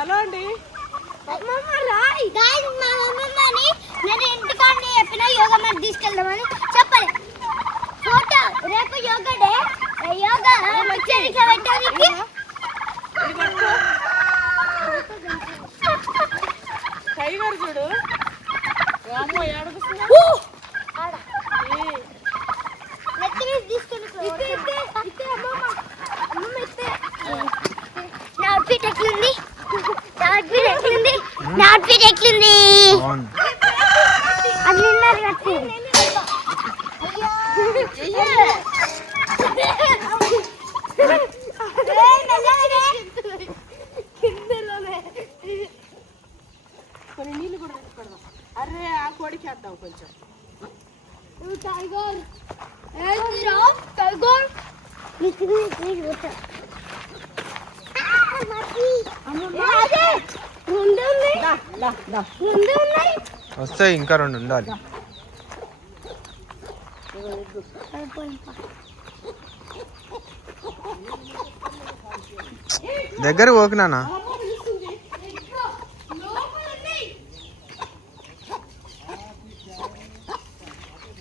Hello అండి. నేను ఇంటికాన్ని చెప్పిన యోగా మ్యాట్ తీసుకెళ్దామని చెప్పలే. ఫోటో రేపు యోగా డే. యోగా ఇట్లా పెట్టడానికి టైగర్ చూడు. అమ్మో ఏడుస్తున్నా. కొన్ని నీళ్ళు కూడా పెడదాం. అరే ఆ కోడికి వేద్దాం కొంచెం. టైగర్ వస్తాయి, ఇంకా 2 ఉండాలి. దగ్గర పోకునానా.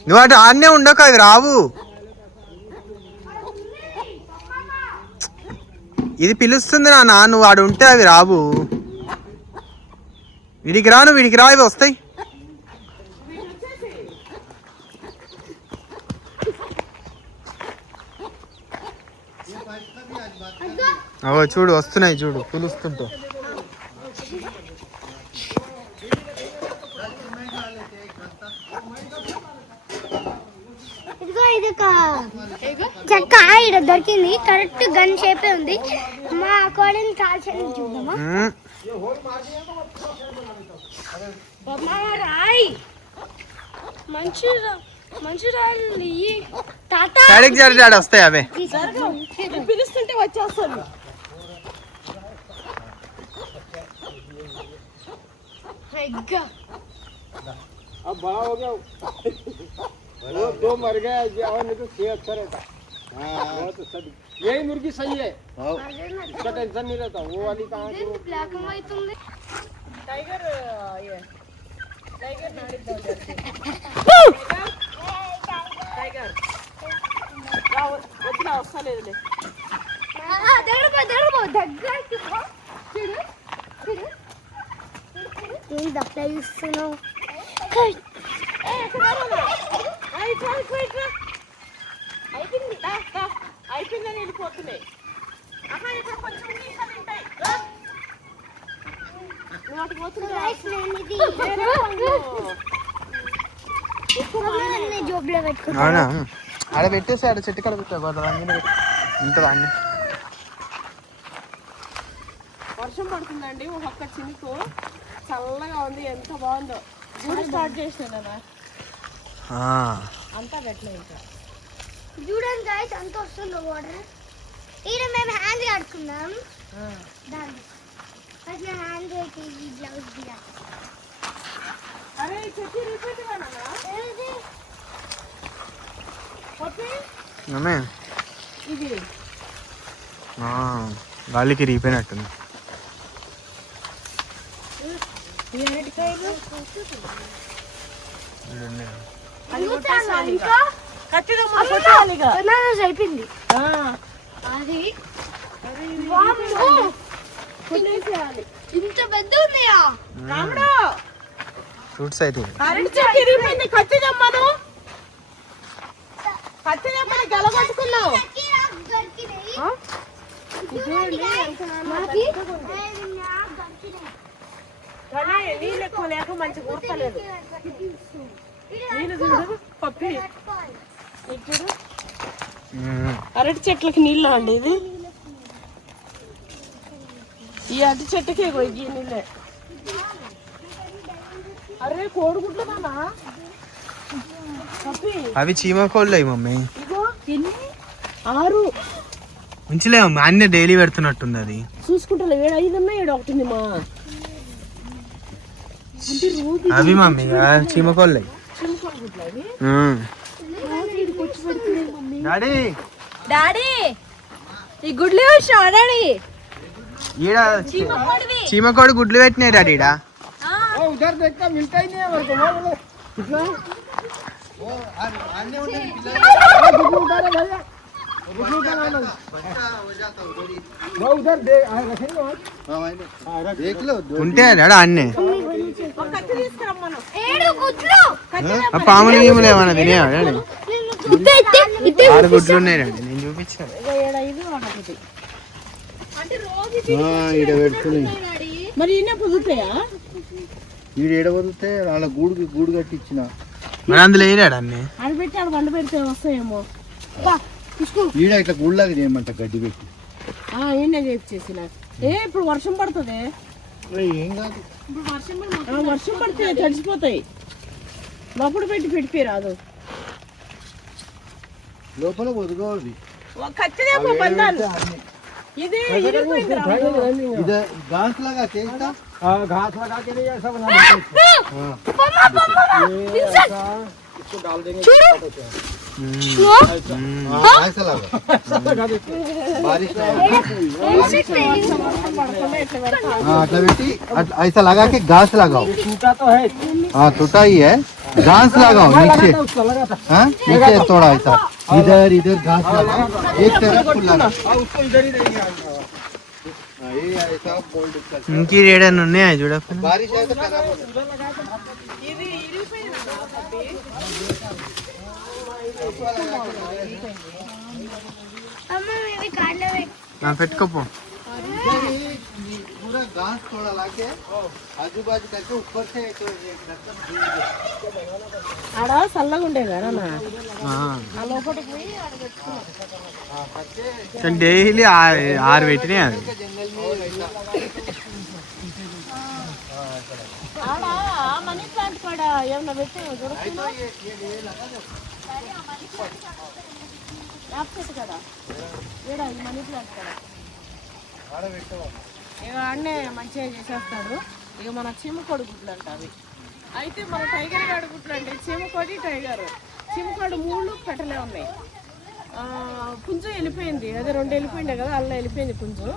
నువ్వు అటు ఆడనే ఉండక, అవి రావు. ఇది పిలుస్తుంది నాన్న, నువ్వు ఆడు ఉంటే అవి రావు. వీడికి రాను, వీడికి రా, ఇవి వస్తాయి. అవో చూడు వస్తున్నాయి, చూడు పిలుస్తుంటా. చెక్క ఇక్కడ దొరికింది. కరెక్ట్ గన్ షేపే ఉంది. మా కోడిని కాల్చని చూద్దామా. మంచి రాయి తాత వస్తాయి అవే. పిలుస్తుంటే వచ్చేస్తాను. वो 2 मर गए, और नहीं तो 6 अच्छा रहता। बहुत सही, यही मुर्गी सही है। इसका टेंशन नहीं रहता। वो वाली कहाँ से ब्लैक एंड व्हाइट ఉంది. టైగర్ టైగర్ నాడిద్దాం. టైగర్ వద్దునా, వస్తలేదులే. నేను దప్ప చూస్తున్నావు. అయిపోయిందని వెళ్ళిపోతున్నాయి. ఇక్కడ కొంచెం ఉంటాయి. అవునా, ఆడ పెట్టేసి ఆడ చెట్టు కాడ పెట్టా. ఇంత దాన్ని వర్షం పడుతుందండి. ఒక్క చినుకు చల్లగా ఉంది. ఎంత బాగుందో. చూడు స్టార్ట్ చేసినా అంతా గట్లే. ఇంకా చూడండి గైస్, అంత వస్తుందో వాటర్. ఈడ మేము హ్యాండ్ కడుక్కున్నాం. దాన్ని హ్యాండ్ గ్లౌజ్ దిగాలి. అరే చెట్టు రిపీట్ ఇది గాలికి రీపోయినట్టుంది. అయిపోయింది అది. ఇంత పెద్ద ఉన్నాయా రాముడు? ఫ్రూట్స్ అయితే కత్తిదమ్మని గెలగొట్టుకున్నావు. కానీ నీళ్ళు ఎక్కువ లేక మంచిగా ఊర్తలేదు. నీళ్ళు చూడు పప్పి. ఇప్పుడు అరటి చెట్లకి నీళ్ళు అండి. ఇది ఈ అరటి చెట్టుకి ఈ నీళ్ళే. అరే కోడిగుడ్లనా పప్పి? అవి చీమకోళ్ళు అవి మమ్మీ. ఇగో ఎన్ని 6 ఉంచలే మమ్మీ, అన్నీ డైలీ పెడుతున్నట్టుంది. అది చూసుకుంటా. 7 5 ఉన్నాయి, 7 ఒకటి ఉంది మా. అవి మమ్మీ చీమకోళ్ళు. డాడీ ఈ గుడ్లు చూసినా డాడీ? ఈడ చీమకోడి గుడ్లు పెట్టినారు ఈడ. उधर देखता मिलता ही नहीं है मेरे को वो बोले कितना गुड्डू उतारे भैया गुड्डू उतारा ना वो उधर दे रखेंगे वहाँ देख लो ఉంటే ఆడ అన్నే ఒక కత్తి తీసుకురమ్మను. ఆ పాములు గీములు ఏమన్నా తినేవాడు ఆరు గుడ్లు ఉన్నాయి రండి నేను చూపించాను. అంటే రోజు ఈడ పెడుతున్నాయి మరి ఈయన పొదుతాయా? ఈడ ఏడ వదిలితే వాళ్ళ గూడు కట్టించిన మరి అందులో వేయరాడు అన్నీ. అది పెట్టి ఆడ వంట పెడితే వస్తాయేమో. ఈడ ఇట్లా గూడులాగా చేయమంట గడ్డి పెట్టి ఈయన చేసిన ఇప్పుడు వర్షం పడుతుంది. ఏం కాదు వర్షం పడితే తడిసిపోతాయి. లోపల పెట్టి రాదు. లోపల వదుకోవాలి ఇది इधर घास लगा के घास लगा के नहीं ऐसा बना इसको डाल देंगे ऐसा लगा बारिश अट्ला बेटी ऐसा लगा के घास लगाओ. टूटा तो है. हाँ टूटा ही है. घास लगाओ नीचे. हाँ नीचे थोड़ा ऐसा इधर घास लगाओ एक तरफ खुला उसको इधर ही देंगे. ये ऐसा बोल्ड कर ఇంకీ ఏడన్నా ఉన్నాయా చూడకుండా. बारिश है तो खराब हो పెట్టుకోపో. पूरा घास थोड़ा लाके आजू बाजू करके ऊपर से ఆడ చల్లగా ఉండే కదా లోపలికి పోయి డైలీ 6 పెట్టినాయి అది. ఆడ మనీ ప్లాంట్ కూడా ఏమన్నా పెట్టే దొరుకుతుందా? కదా ఏడా ఈ మనీ ప్లాంట్ కూడా ఇక అన్నే మంచిగా చేసేస్తాడు. ఇక మన చీమకోడి గుడ్లు అంట అవి. అయితే మన టైగర్ గాడి గుడ్లు అంటే చీమకోడి టైగర్. చీమకోడి 3 పెట్టలే ఉన్నాయి. పుంజు వెళ్ళిపోయింది. అదే 2 వెళ్ళిపోయిండే కదా అలా వెళ్ళిపోయింది పుంజు.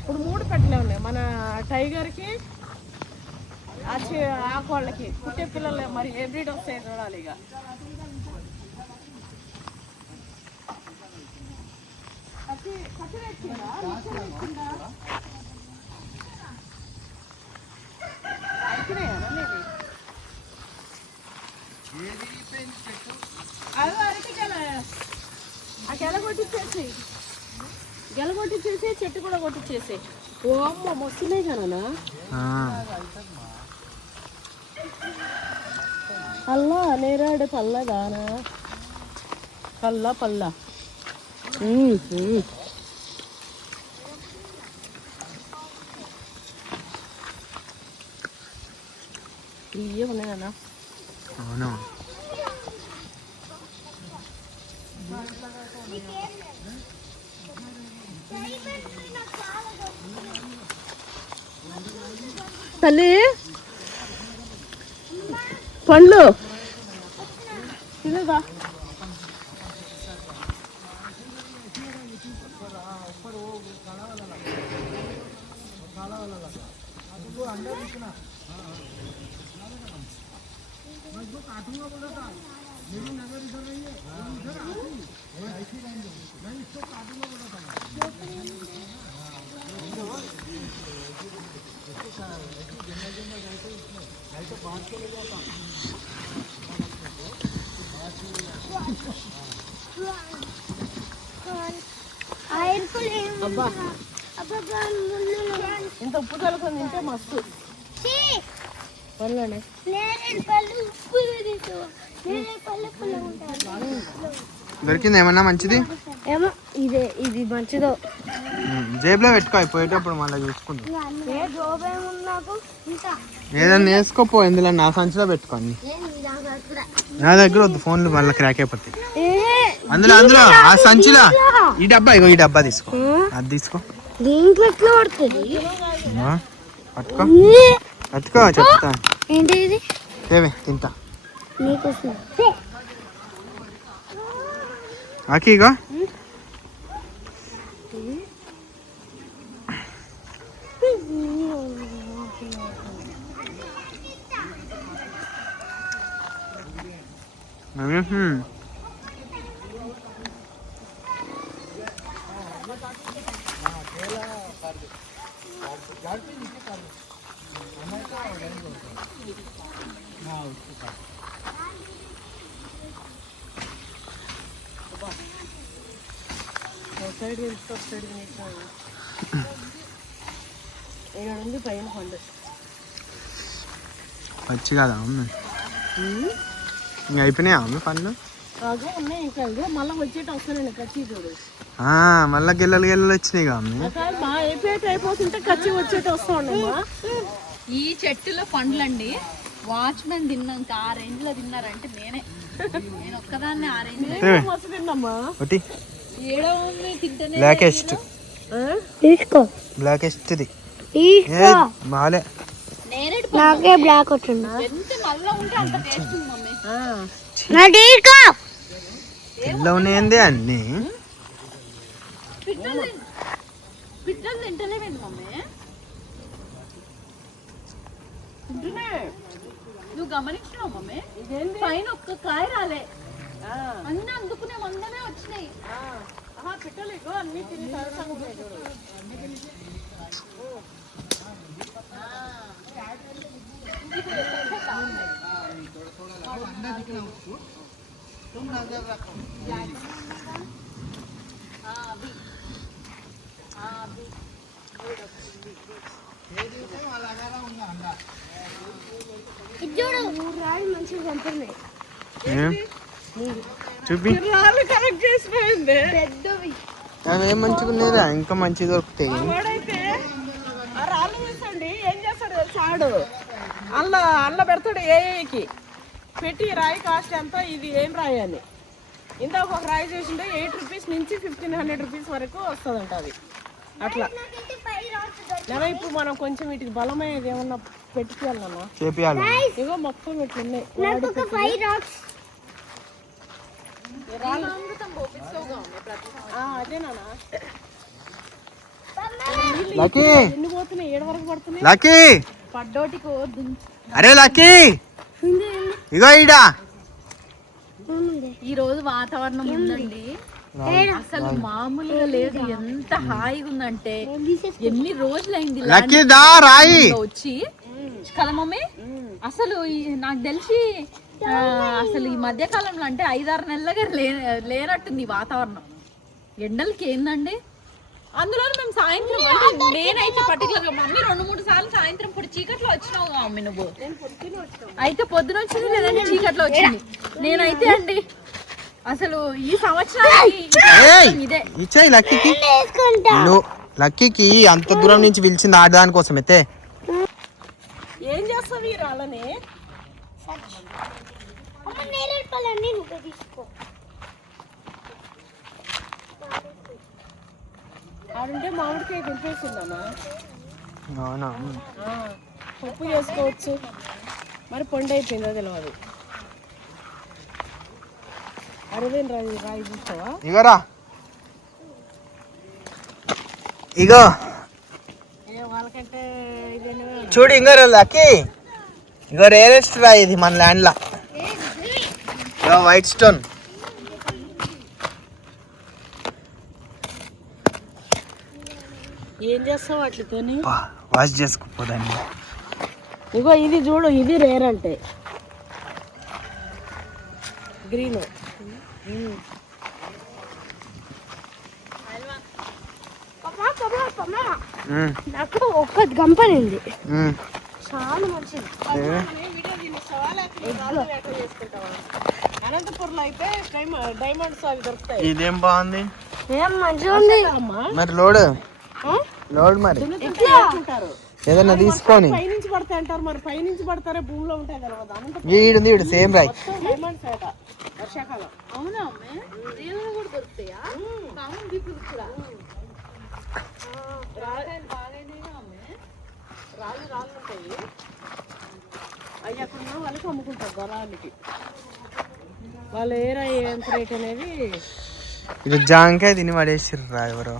ఇప్పుడు 3 పెట్టలే ఉన్నాయి. మన టైగర్కి ఆ కోళ్ళకి పుట్టే పిల్లలు మరి ఏ బ్రీడ్ వస్తాయి చూడాలి. ఇక గెలగొట్టించేసి చెట్టు కూడా కొట్టించేసి. ఓ అమ్మ మస్తున్నాయి కదనా అల్లా నేరాడు పల్లదానా పల్ల ఇవే ఉన్నాయన్నా. అవును తల్లి పండ్లు తినదా? అబ్బా ఇంత ఉప్పు కలుపుకొని తింటే మస్తు పళ్ళనే. దొరికింది ఏమన్నా మంచిది? ఏమో ఇది మంచిదో. జేబులో పెట్టుకో అయిపోయేటప్పుడు మళ్ళీ చూసుకుంటాం. ఏదన్నా వేసుకోపో ఎందులో నా సంచిలో పెట్టుకోండి. నా దగ్గర వద్దు ఫోన్లు మళ్ళీ క్రాక్ అయిపోతాయి. అందులో ఆ సంచిలో ఈ డబ్బా తీసుకో. అది తీసుకో దీంట్లో ఎట్లా పడుతుంది? పట్టుకో చెప్తా. ఏంటి ఇది? ఏమే తింటా నీకోసం. ఆకిగో సైడ్ సైడ్ ఉంది పైన పండు వచ్చి కదా అమ్మ ఇంకా అయిపోయినాయా అమ్మ పండ్లు అదే ఉన్నాయి ఇంకా మళ్ళీ వచ్చేట వస్తానండి కచ్చి చూడు మళ్ళా గిల్లలు వచ్చినాయి కదా అమ్మ బాగా అయిపోతుంటే కచ్చి వచ్చేట వస్తా ఉండమ్మా. ఈ చెట్టులో పండ్లండి వాచ్మెన్ తిన్నాక 6 రేంజ్లో తిన్నారంటే నేను ఒక్కదాన్ని 6 రేంజ్ మస్తు తిన్నమ్మా. ఒకటి ఏడో తింటేనే బ్లాకెస్ట్ తీసుకో బ్లాకెస్ట్ది తీసుకో బాలే నేరేడు నాకే బ్లాక్ వచ్చింది ఎంత నల్ల ఉంటే అంత టేస్ట్ ఉంది మమ్మీ. నా తీసుకో తెల్ల ఉన్నాయండి అన్ని పిట్టలు తింటలేవేంటి మమ్మీ? నువ్వు గమనించినావు మమ్మీ పైన ఒక్క కాయ రాలే అన్నీ అందుకునే వందనే వచ్చినాయి. పిట్టలు ఇగో అన్ని తిని సరసంగా ఉన్నాయి చూడు. మంచిగా పంపున్నాయి చూపి రాళ్ళు కలెక్ట్ చేసిపోయింది పెద్దవి అవి ఏం మంచిగా ఉన్నాయిరా ఇంకా మంచి దొరుకుతాయి వాడైతే ఆ రాళ్ళు వేసండి ఏం చేస్తాడు చాడు అల్ల పెడతాడు ఏకి పెట్టి రాయి కాస్ట్ ఎంత ఇది ఏం రాయి అని ఇందాక ఒక రాయి చేసింటే 8 రూపీస్ నుంచి 1500 రూపీస్ వరకు వస్తుందంట అది అట్లా. లేదా ఇప్పుడు మనం కొంచెం వీటికి బలమైనది ఏమన్నా పెట్టుకోవాలన్నా చేపియాలి ఇగో మొత్తం ఇట్లున్నాయి. అదేనా లక్కీ ఎన్ని పోతున్నాయి 7 వరకు పడుతున్నాయి. లక్కీ పడ్డోటికి అరే లక్కీ ఇగో ఈడా ఈ రోజు వాతావరణం ఉందండి అసలు మామూలుగా లేదు. ఎంత హాయిగా ఉందంటే ఎన్ని రోజులైంది లక్కీ దా రాయి వచ్చి కదా మమ్మీ. అసలు నాకు తెలిసి అసలు ఈ మధ్య కాలంలో అంటే 5-6 నెలలుగా లేనట్టుంది ఈ వాతావరణం. ఎండలకి ఏందండి అందులో మేము సాయంత్రం అంటే నేనైతే పర్టికులర్ గా మమ్మీ 2-3 సార్లు సాయంత్రం పూట చీకట్లో వచ్చినావు మమ్మీ నువ్వు. అయితే పొద్దున వచ్చింది లేదంటే చీకట్లో వచ్చింది. నేనైతే అండి అసలు ఈ సంవత్సరానికి ఇదే ఇచ్చాయి లక్కీకి లక్కీకి అంత దూరం నుంచి పిలిచింది ఆడదాని కోసం అయితే ఏం చేస్తావు ఈ రాళ్ళని ఆడుంటే మామిడికాయ దింపేసిందమ్మా. అవునా పప్పు చేసుకోవచ్చు మరి పొండి అయిపోయిందో తెలియదు. అరవేం రాయి చూస్తావా ఇగోరా ఇగో వాళ్ళకంటే ఇదేనా చూడు ఇంకో లక్కీ ఇగో రేరెస్ట్ రా ఇది మన ల్యాండ్ లా వైట్ స్టోన్. ఏం చేస్తావు వాటితోని వాష్ చేసుకుపోదాన్ని. ఇగో ఇది చూడు ఇది రేర్ అంటే గ్రీన్. నాకు ఒక్క గంపనింది చాలా మంచిది. అనంతపురంలో అయితే డైమండ్స్ అవి దొరుకుతాయి. ఇదేం బాగుంది ఏం మంచిగా ఉంది. మరి లోడ్ మరి ఏదన్నా తీసుకొని పైనుంచి పడతాయి అంటారు మరి పైనుంచి పడతారే భూమిలో ఉంటాయి కదా వీడుంది వీడు సేమ్ రాయ్ డైమండ్స్ ఏట వర్షాకాలం. అవునా అమ్మే రియల్గా కూడా దొరుకుతాయా? కామన్ పీపుల్ కూడా రాళ్ళు ఉంటాయి అవి అక్కడ ఉన్న వాళ్ళకి అమ్ముకుంటారు దళాలకి. వాళ్ళు ఏ రాయి ఎంత రేట్ అనేది ఇది జాంకాయ తిని పడేసిర్రా ఎవరో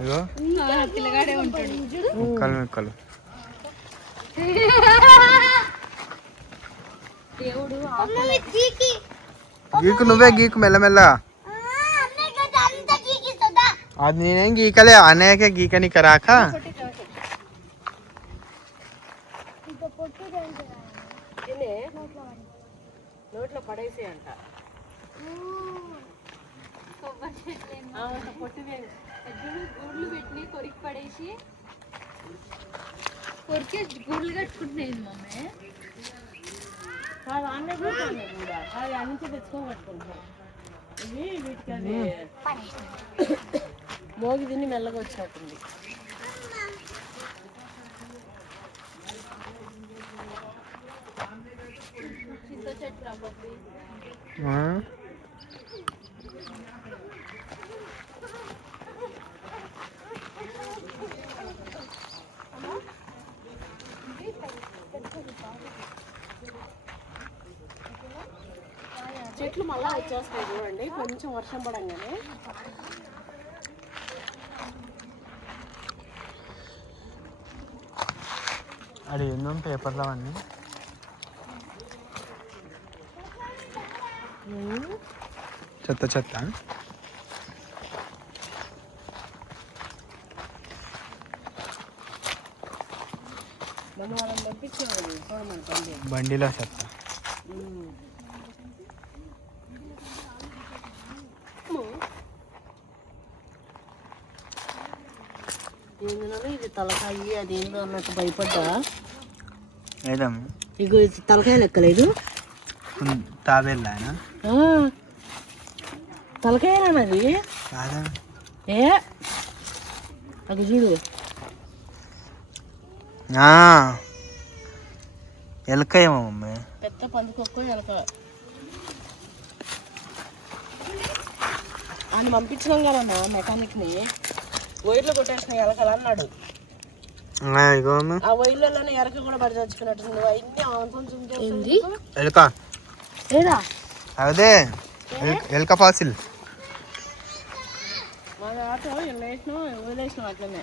ఇగో పిల్లగాడే ఉంటాడు. ముక్కలు ముక్కలు దేవుడు గీకు నువ్వే గీకు మెల్లమెల్ల. అది నేనేం గీకలే, అన్నయ్యకే గీకనిక రాక. నోట్లో పడేసి అంట. గూడ్లు పెట్టి కొరికి పడేసి కొరికే గూడ్లు కట్టుకుంటున్నాయి మమ్మీ. కాదు అన్నీ కూడా అది అన్ని తెచ్చుకొని కట్టుకుంటున్నాం. ఇవి వీటికి అది మోగి తిని మెల్లగా వచ్చినట్టుంది. చింత చెట్టు రాబోతుంది. చెట్లు మళ్ళా వచ్చేస్తాయి చూడండి కొంచెం వర్షం పడంగానే. అది ఎన్నో పేపర్లో అన్నీ చెత్త చెత్త. మన వాళ్ళని పంపించేవాళ్ళు చూడమని పండి బండిలో చెత్త. ఏంటంటే ఇది తలకాయ అది ఏందో అన్నట్టు భయపడ్డా. ఏదమ్మా ఇగో ఇది తలకాయ లెక్కలేదు. తాబేళ్ళ ఆయన తలకాయనది కాదా? ఏ అది చూడు ఎలక ఏమో మమ్మీ. పెద్ద పందుకొక్క ఎలక అని పంపించినాం కదన్నా మెకానిక్ని. వైర్లు కొట్టేసిన ఎలకలు అన్నాడు. ఇగో ఆ వైర్లలోనే ఎలక కూడా పడి చచ్చుకున్నట్టుంది. అవన్నీ ఆంతం చూపించేస్తుంది. ఎలక ఏడా అదే ఎలక ఫాసిల్. మా ఆటో వేసినాం వదిలేసినాం అట్లనే.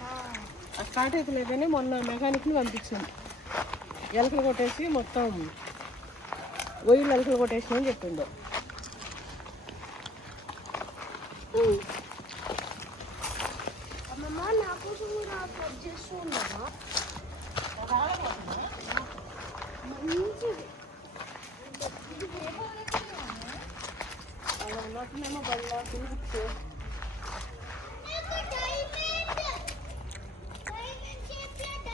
ఆ స్టార్ట్ అయితే లేదని మొన్న మెకానిక్ని పంపించింది. ఎలకలు కొట్టేసి మొత్తం వైర్లు ఎలకలు కొట్టేసినాం అని చెప్పిండు.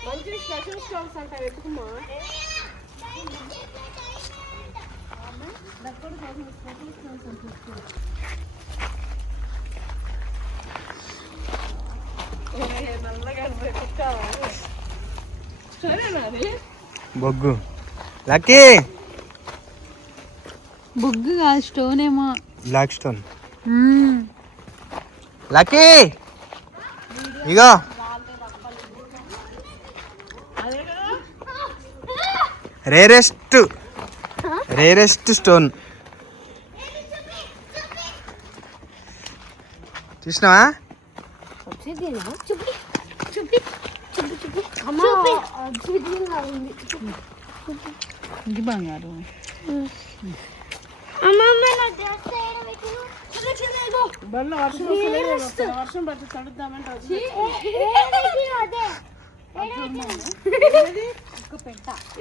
మంచి స్పెషల్ స్టాల్స్ అంట వెతుకుమా. సరేనా అది బొగ్గు లక్కీ. బొగ్గు కాదు స్టోన్ ఏమో. Black stone. లక్కీ ఇగో రేరెస్ట్ స్టోన్. చూసినావా? ఇది బంగారు. బల్ల వర్షం వస్తుంది. వర్షం పట్టి తడుద్దామంటే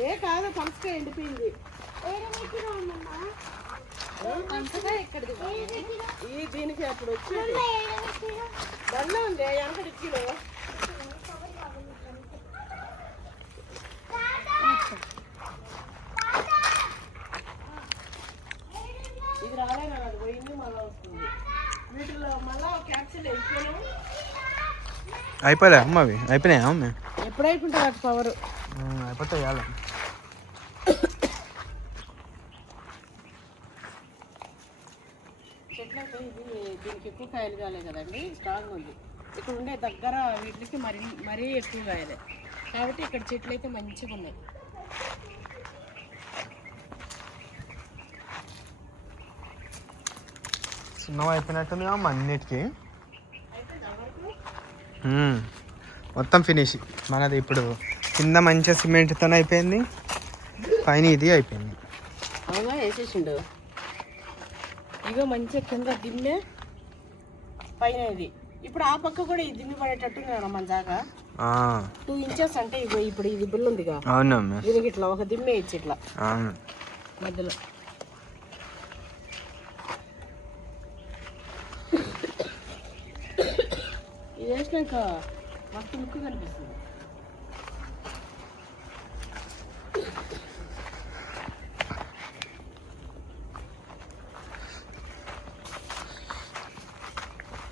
ఏ కాదు పనసకాయ ఎండిపోయింది. ఈ దీనికి అప్పుడు వచ్చింది బల్ల ఉంది వెనకడిక్కిలో. ఇది రాలేదు అది పోయింది మళ్ళీ వస్తుంది. వీటిలో మళ్ళా క్యాప్సిల్ అయిపోయినా అయిపోలే అమ్మ అవి అయిపోయినాయా అమ్మ? ఎప్పుడైపోతుంది అటు పవర్ అయిపోతే ఇవ్వాలి. చెట్లు అయితే ఇది దీనికి ఎక్కువ కాయలు కాలే కదండి, స్ట్రాంగ్ ఉంది. ఇక్కడ ఉండే దగ్గర వీటికి మరీ ఎక్కువ కాయలే కాబట్టి ఇక్కడ చెట్లు అయితే మంచిగా ఉన్నాయి. చిన్నగా అయిపోయినట్టుంది అమ్మ అన్నిటికీ. మొత్తం ఫినిష్ మనది. ఇప్పుడు కింద మంచిగా సిమెంట్తో అయిపోయింది, పైన ఇది అయిపోయింది. అవునా వేసేసిండు. ఇగో మంచిగా కింద దిమ్మె పైన ఇది. ఇప్పుడు ఆ పక్క కూడా ఈ దిమ్మి పడేటట్టు మన జాగా 2 ఇంచెస్ అంటే ఇగో ఇప్పుడు ఇది బిల్లు ఉందిగా, అవునమ్మా. దీనికి ఇట్లా ఒక దిమ్మె ఇచ్చి ఇట్లా అవును. మధ్యలో ఇది వేసినాక మస్తు లుక్ కనిపిస్తుంది.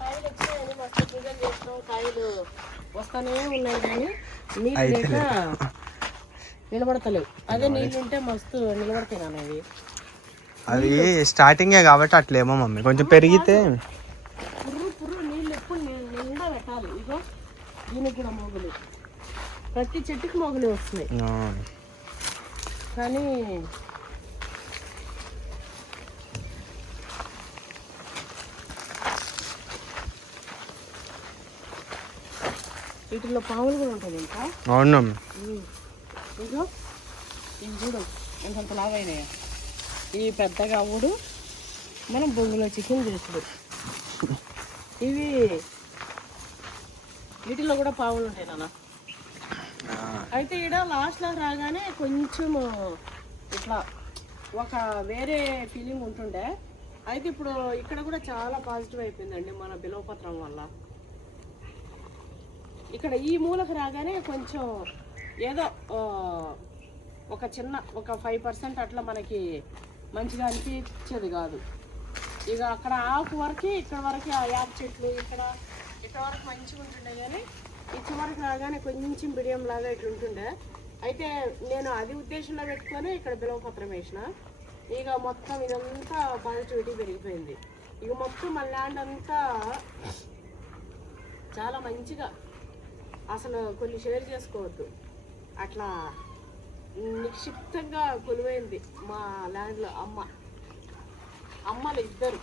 కాయలు వచ్చాయని మస్తు పూజలు చేసినాం, కాయలు వస్తానే ఉన్నాయి కానీ నీళ్ళు లేక నిలబడతలేవు. అదే నీళ్ళు ఉంటే మస్తు నిలబడతాయి నాన్నవి. అది స్టార్టింగే కాబట్టి అట్లేమో మమ్మీ, కొంచెం పెరిగితే పుర్రు నీళ్ళు ఎప్పుడు నిండా పెట్టాలి. ఇగో దీనికి కూడా మొగులు, ప్రతి చెట్టుకి మొగులు వస్తున్నాయి. కానీ వీటిలో పాములు కూడా ఉంటుంది ఇంకా. అవునమ్మా. ఇగో ఇవి చూడు ఎంతంత లాగైనాయా. ఈ పెద్దగా అవ్వడు, మనం బొంగులో చికెన్ చేసుడు. ఇవి వీటిలో కూడా పాములు ఉంటాయి నాన్న. అయితే ఈడ లాస్ట్లో రాగానే కొంచెం ఇట్లా ఒక వేరే ఫీలింగ్ ఉంటుండే. అయితే ఇప్పుడు ఇక్కడ కూడా చాలా పాజిటివ్ అయిపోయిందండి మన బిలవపత్రం వల్ల. ఇక్కడ ఈ మూలకు రాగానే కొంచెం ఏదో ఒక చిన్న ఒక 5% అట్లా మనకి మంచిగా అనిపించేది కాదు. ఇక అక్కడ ఆకు వరకు ఇక్కడ వరకు ఆ యాప్ చెట్లు ఇక్కడ వరకు మంచిగా ఉంటుండే, కానీ ఈ చివరికి రాగానే కొంచెం బిడియం లాగా ఇట్లా ఉంటుండే. అయితే నేను అది ఉద్దేశంలో పెట్టుకొని ఇక్కడ బిలవపత్రం వేసిన. ఇక మొత్తం ఇదంతా పాజిటివిటీ పెరిగిపోయింది. ఇక మొత్తం మన ల్యాండ్ అంతా చాలా మంచిగా, అసలు కొన్ని షేర్ చేసుకోవద్దు, అట్లా నిక్షిప్తంగా కొలువైంది మా ల్యాండ్లో. అమ్మలు ఇద్దరు,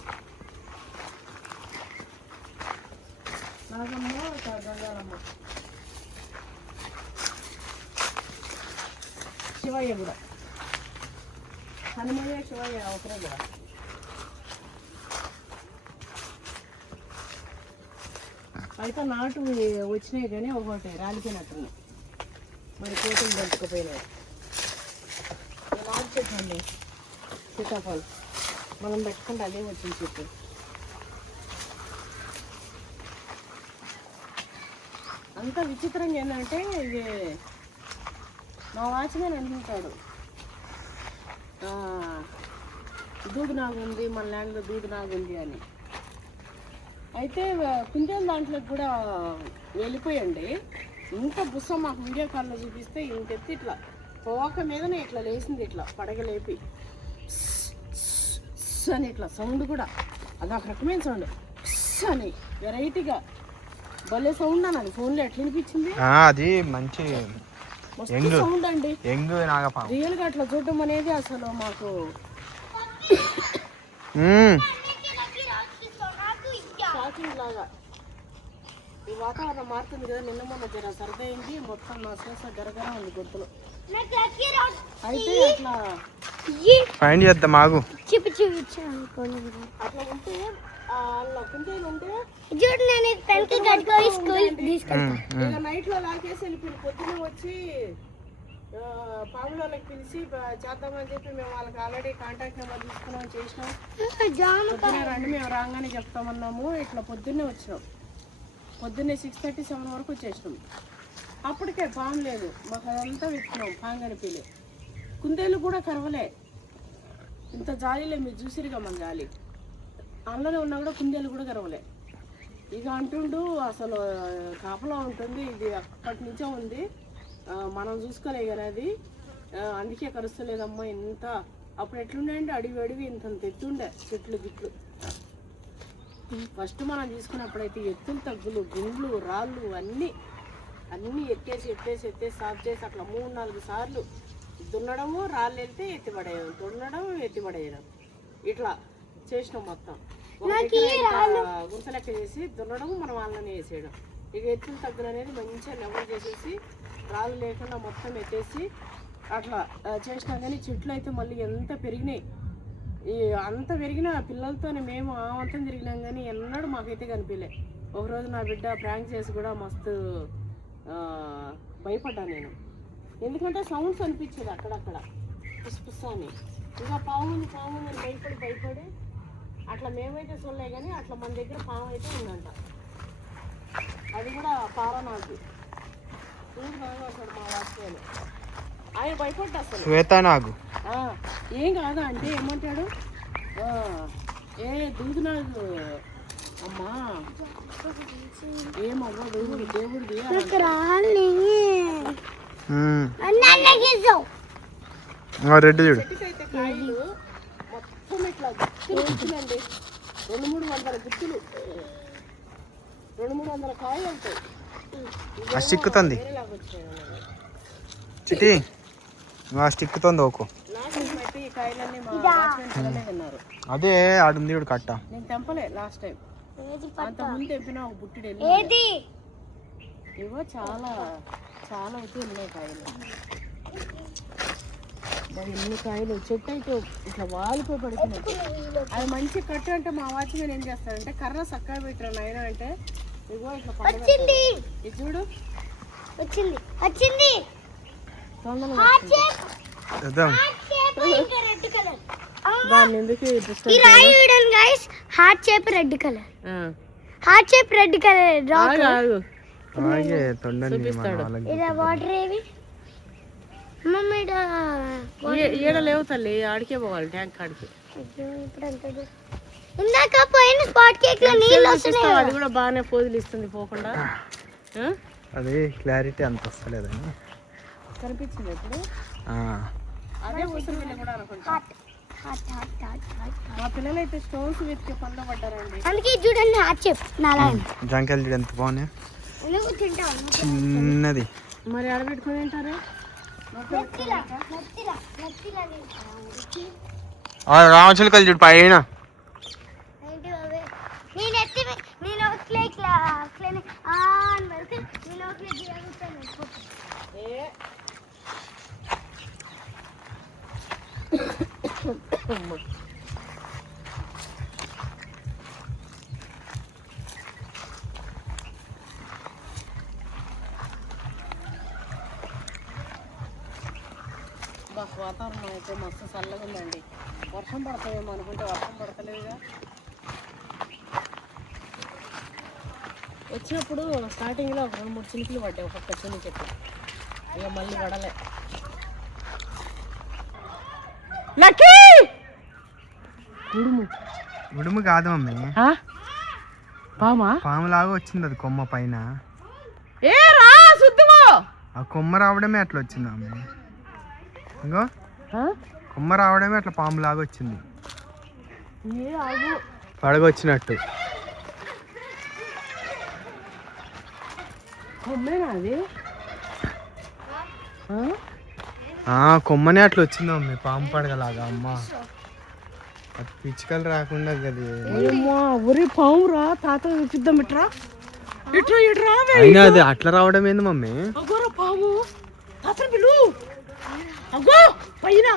నాగమ్మ గంగారమ్మ, శివయ్య కూడా, హనుమయ్య శివయ్య ఒకరే కూడా. అయితే నాటు వచ్చినాయి కానీ ఒకటి రాలిపోయినట్టుంది, మరి కోతులు దొరకపోయినాయి. నాటు చెట్టు అండి, సీతాఫలం మనం పెట్టుకుంటే అదే వచ్చింది చెట్టు. అంత విచిత్రంగా ఏంటంటే ఇది మా వాచ్మెన్ అంటుంటాడు, దూదు నాగు ఉంది మన ల్యాండ్లో, దూదు నాగు ఉంది అని. అయితే కుందేల దాంట్లోకి కూడా వెళ్ళిపోయండి. ఇంత బుస్స మాకు వీడియో కాల్లో చూపిస్తే ఇంకెత్తి ఇట్లా పోక మీదనే ఇట్లా లేచింది, ఇట్లా పడగలేపి అని ఇట్లా సౌండ్ కూడా అదొక రకమైన సౌండ్ అని వెరైటీగా భలే సౌండ్ అని. అది ఫోన్లో ఎట్లా వినిపించింది, అది మంచి మస్తు సౌండ్ అండి. రియల్ గా అట్లా చూడటం అనేది అసలు మాకు షాకింగ్ లాగా. ఈ వాతావరణం మారుతుంది కదా, నిన్న మొన్న జర సరదైంది, మొత్తం నా శ్వాస గరగర ఉంది గొంతులో. అయితే అట్లా ఫైండ్ చేద్దాం మాకు అట్లా ఉంటే అలా కుందేలు ఉంటే ఇక నైట్ లో లాగేసి వెళ్ళిపోయి పొద్దున్న వచ్చి పాములకి పిలిచి చేద్దామని చెప్పి మేము వాళ్ళకి ఆల్రెడీ కాంటాక్ట్ నెంబర్ తీసుకున్నాం, చేసినాం. పొద్దున్నే రండి మేము రాగానే చెప్తామన్నాము. ఇట్లా పొద్దున్నే వచ్చినాం, పొద్దున్నే 6:30-7 వరకు వచ్చేసినాం. అప్పటికే పాము లేదు, మాకు అదంతా వెతుకున్నాం, పాము కనిపించలే. కుందేలు కూడా కరవలే, ఇంత జాలీలే, మీరు చూసిరుగా మన జాలి. అందులోనే ఉన్నా కూడా కుందేలు కూడా కరవలే. ఇక అంటుండు అసలు కాపలా ఉంటుంది, ఇది అప్పటి నుంచే ఉంది, మనం చూసుకోలే కదా అది, అందుకే కరుస్తలేదమ్మా. ఇంత అప్పుడు ఎట్లుండే అంటే అడివి ఇంత ఎత్తుండే చెట్లు గిట్లు. ఫస్ట్ మనం తీసుకున్నప్పుడైతే ఎత్తులు తగ్గులు గుండ్లు రాళ్ళు అన్నీ ఎత్తేసి సాఫ్ చేసి అట్లా 3-4 సార్లు దున్నడము, రాళ్ళు వెళ్తే ఎత్తిపడేయడం, దున్నడం ఎత్తిపడేయడం, ఇట్లా చేసినాం మొత్తం. గుంత లెక్క చేసి దున్నడం, మనం వాళ్ళని వేసేయడం. ఇక ఎత్తులు తగ్గులు అనేది మంచిగా లెవెల్ చేసేసి రాళ్ళు లేకుండా మొత్తం ఎత్తేసి అట్లా చేసినా కానీ చెట్లు అయితే మళ్ళీ ఎంత పెరిగినాయి. ఈ అంత పెరిగిన పిల్లలతోనే మేము అంతం తిరిగినాం కానీ ఎన్నడూ మాకైతే కనిపించలే. ఒకరోజు నా బిడ్డ ప్రాంక్ చేసి కూడా మస్తు భయపడ్డా నేను, ఎందుకంటే సౌండ్స్ అనిపించేది అక్కడక్కడ పుస్ అని. ఇంకా పాము అని భయపడి అట్లా మేమైతే చూడలే కానీ అట్లా మన దగ్గర పాము అయితే ఉందంట. అది కూడా పారనాగు చూడు మా వాచ్యాలు. ఆయన భయపడ్డా అసలు. శ్వేతనాగు ఏం కాదా అంటే ఏమంటాడు, ఏ దూదునాగు అమ్మా ఏమవ్వదు దేవుడిది. రెడ్ చూడు. చెట్టుకైతే కాయలు మొత్తం ఇట్లా గుర్తులండి, 200-300 గుర్తులు, 200-300 కాయలు ఉంటాయి. స్టిక్కుతుంది చిటి, స్టిక్కుతుంది ఓకో. బట్టి ఈ కాయలన్నీ మా వాచ్మెన్ పిల్లలే తిన్నారు. అదే ఆడుంది ఇప్పుడు కట్ట. నేను తెంపలే లాస్ట్ టైం, అంత ముందు తెంపిన ఒక బుట్టిడు ఇవో చాలా చాలా అయితే ఉన్నాయి కాయలు. ఎన్ని కాయలు చెట్టు అయితే ఇట్లా వాలిపోయి పడుతున్నాయి. అది మంచి కట్టు అంటే మా వాచ్మెన్ ఏం చేస్తారంటే కర్ర చక్కగా పెట్టారు నాయన అంటే ఇగో ఇట్లా వచ్చింది. ఇది చూడు వచ్చింది వచ్చింది దాన్ని ఎందుకు ఈ రాయి చూడండి guys, heart shape red colour, heart shape red colour rock. అలాగే తొండండి ఇదా వాటర్ ఏవి మమ్మీ ఈడ లేవు తల్లి, ఆడికే పోవాలి ట్యాంక్ కాడికి. ఇందాక పోయిన స్పాట్ కేక్ లో నీళ్ళు వస్తున్నాయి. అది కూడా బాగానే పోజులు ఇస్తుంది పోకుండా. అది క్లారిటీ అంత వస్తలేదని కనిపించింది ఇప్పుడు. అదే ఉసిరి పిల్ల కూడా అనుకుంటా. మా పిల్లలు అయితే స్టోన్స్ వెతికి పనులు పడ్డారండి. అందుకే చూడండి హార్ట్ షేప్ నారాయణ జాంకాయలు చూడు ఎంత బాగున్నాయి, చిన్నది. మరి ఆడబెట్టుకుని తింటారా? రామచిలుకలు చూడు పైన. వాతావరణం అయితే మస్తు చల్లగా ఉందండి. వర్షం పడతాయేమో అనుకుంటే వర్షం పడతలేదుగా. వచ్చినప్పుడు స్టార్టింగ్లో ఒక 2-3 చినుకులు పడ్డాయి, ఒక్కొక్క చినుకు చెట్టు. ఇక మళ్ళీ పడలే. లక్కీ ఉడుము ఉడుము కాదు మమ్మీ, పామా పాము లాగా వచ్చింది అది కొమ్మ పైన. ఏ రా సుద్దుమో, ఆ కొమ్మ రావడమే అట్లా వచ్చింది మమ్మీ. ఇంకో కొమ్మ రావడమే అట్లా పాము లాగా వచ్చింది, పడగొచ్చినట్టు. కొమ్మనే అట్లా వచ్చింది మమ్మీ, పాము పడగలాగా. అమ్మ అది పిచ్చుకలు రాకుండా కదా. ఒరే పాము రా తాత చూద్దాం. ఇట్రా ఇట్రా ఇట్రా. అయినా అది అట్లా రావడం ఏంది మమ్మీ? అగోరా పాము, తాత పిలు. అగో పైన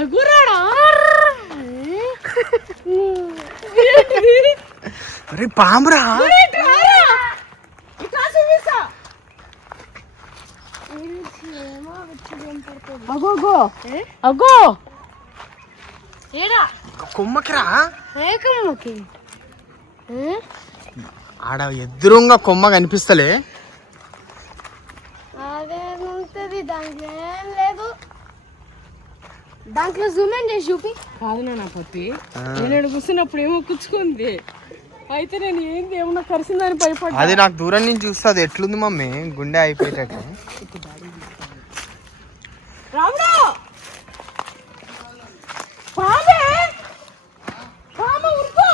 అగోరాడా. అరే పామురా. అగో అగో అగో కొమ్మకి రా. కొమ్మకి ఆడ ఎదురుగా కొమ్మ కనిపిస్తలే. అదేముంటది దాంట్లో ఏం లేదు. దాంట్లో జూమ్ ఇన్ చేసి చూపి. కాదు నా పప్పి, నేను కూర్చున్నప్పుడు ఏమో కూర్చుకుంది. అయితే నేను ఏంది ఏమన్నా కరిసిందని భయపడ్డా. అది నాకు దూరం నుంచి చూస్తే అది ఎట్లుంది మమ్మీ, గుండె అయిపోయేటట్టు. రాముడు పామే పామ ఉరుకు.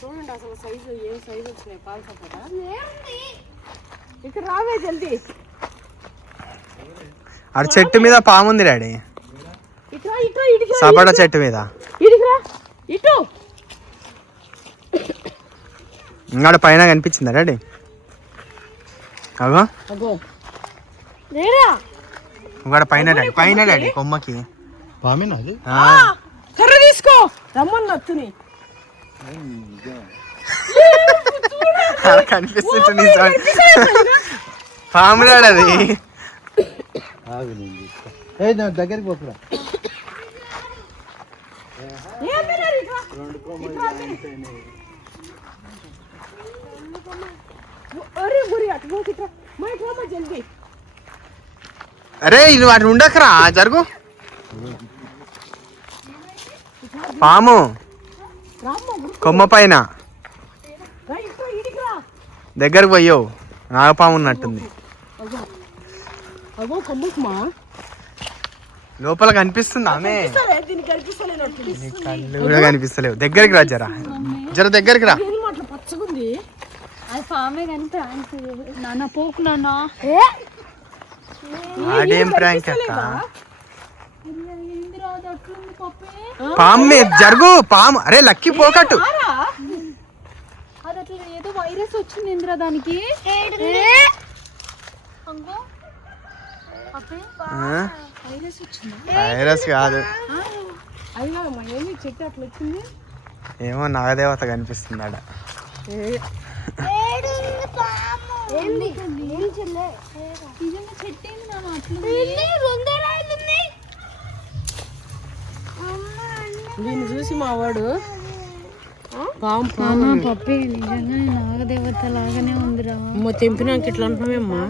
చూడండి అసలు సైజు, ఏం సైజు వచ్చినాయి పాలు సపోటా. ఇక్కడ రావే జల్దీ. అటు చెట్టు మీద పాము ఉంది డాడీ, ఇట్రా ఇట్రా ఇటుకి రా, సపోటా చెట్టు మీద. ఇటుకి రా ఇటు. ఇంకా పైన కనిపించిందా డాడీ? అగో అగో ఇంకా పైన డాడీ, పైన డాడీ కొమ్మకి. పామేనా అది? ఆ, కర్ర తీసుకో రమ్మని నచ్చుని. అలా కనిపిస్తుంది పాము డాడీ అది. ఆగు నేను తీసుకో. నా దగ్గరికి పోతురా. అరే గురి అటు పోకి ఇట్రా. మా ఇటు రామ్మా జల్దీ. అరే ఇది వాటి ఉండకరా, జరుగు. పాము రామ్మా కొమ్మ పైన రా ఇట్రా ఇటుకి రా. దగ్గరకు పోయావు, నాగపాము ఉన్నట్టుంది. అగో అగో కొమ్ముకుమా. లోపల కనిపిస్తుంది ఆమె, సరే దీనికి కనిపిస్తలేనట్టు. కళ్ళు కూడా కనిపిస్తలేవు. దగ్గరికి రా, జర జర దగ్గరికి రా. ఏం అట్లా పచ్చగుంది. అది పామే కానీ ప్రాంక్ నాన్న పోకు నాన్న. ఆడేం ప్రాంక్ అక్క, ఏంది రాదు అట్లుంది పప్పే. పాము మీద జరుగు. పాము, అరే లక్కీ పోకట్టు. అది అట్లా ఏదో వైరస్ వచ్చింది ఇందిరా దానికి. అంగో పప్పే వైరస్ వచ్చిందా? వైరస్ కాదు, అయినా మా ఏమి చెట్టు అట్లా వచ్చింది. ఏమో నాగదేవత కనిపిస్తుంది ఆడ. నిజంగా చెట్టు ఏంది నాన్న అట్లుంది? దీన్ని చూసి మా వాడు పప్పే నిజంగా నాగదేవత లాగానే ఉందిరా. తెంపినాక ఇట్లా అంటున్నామేమ్మా.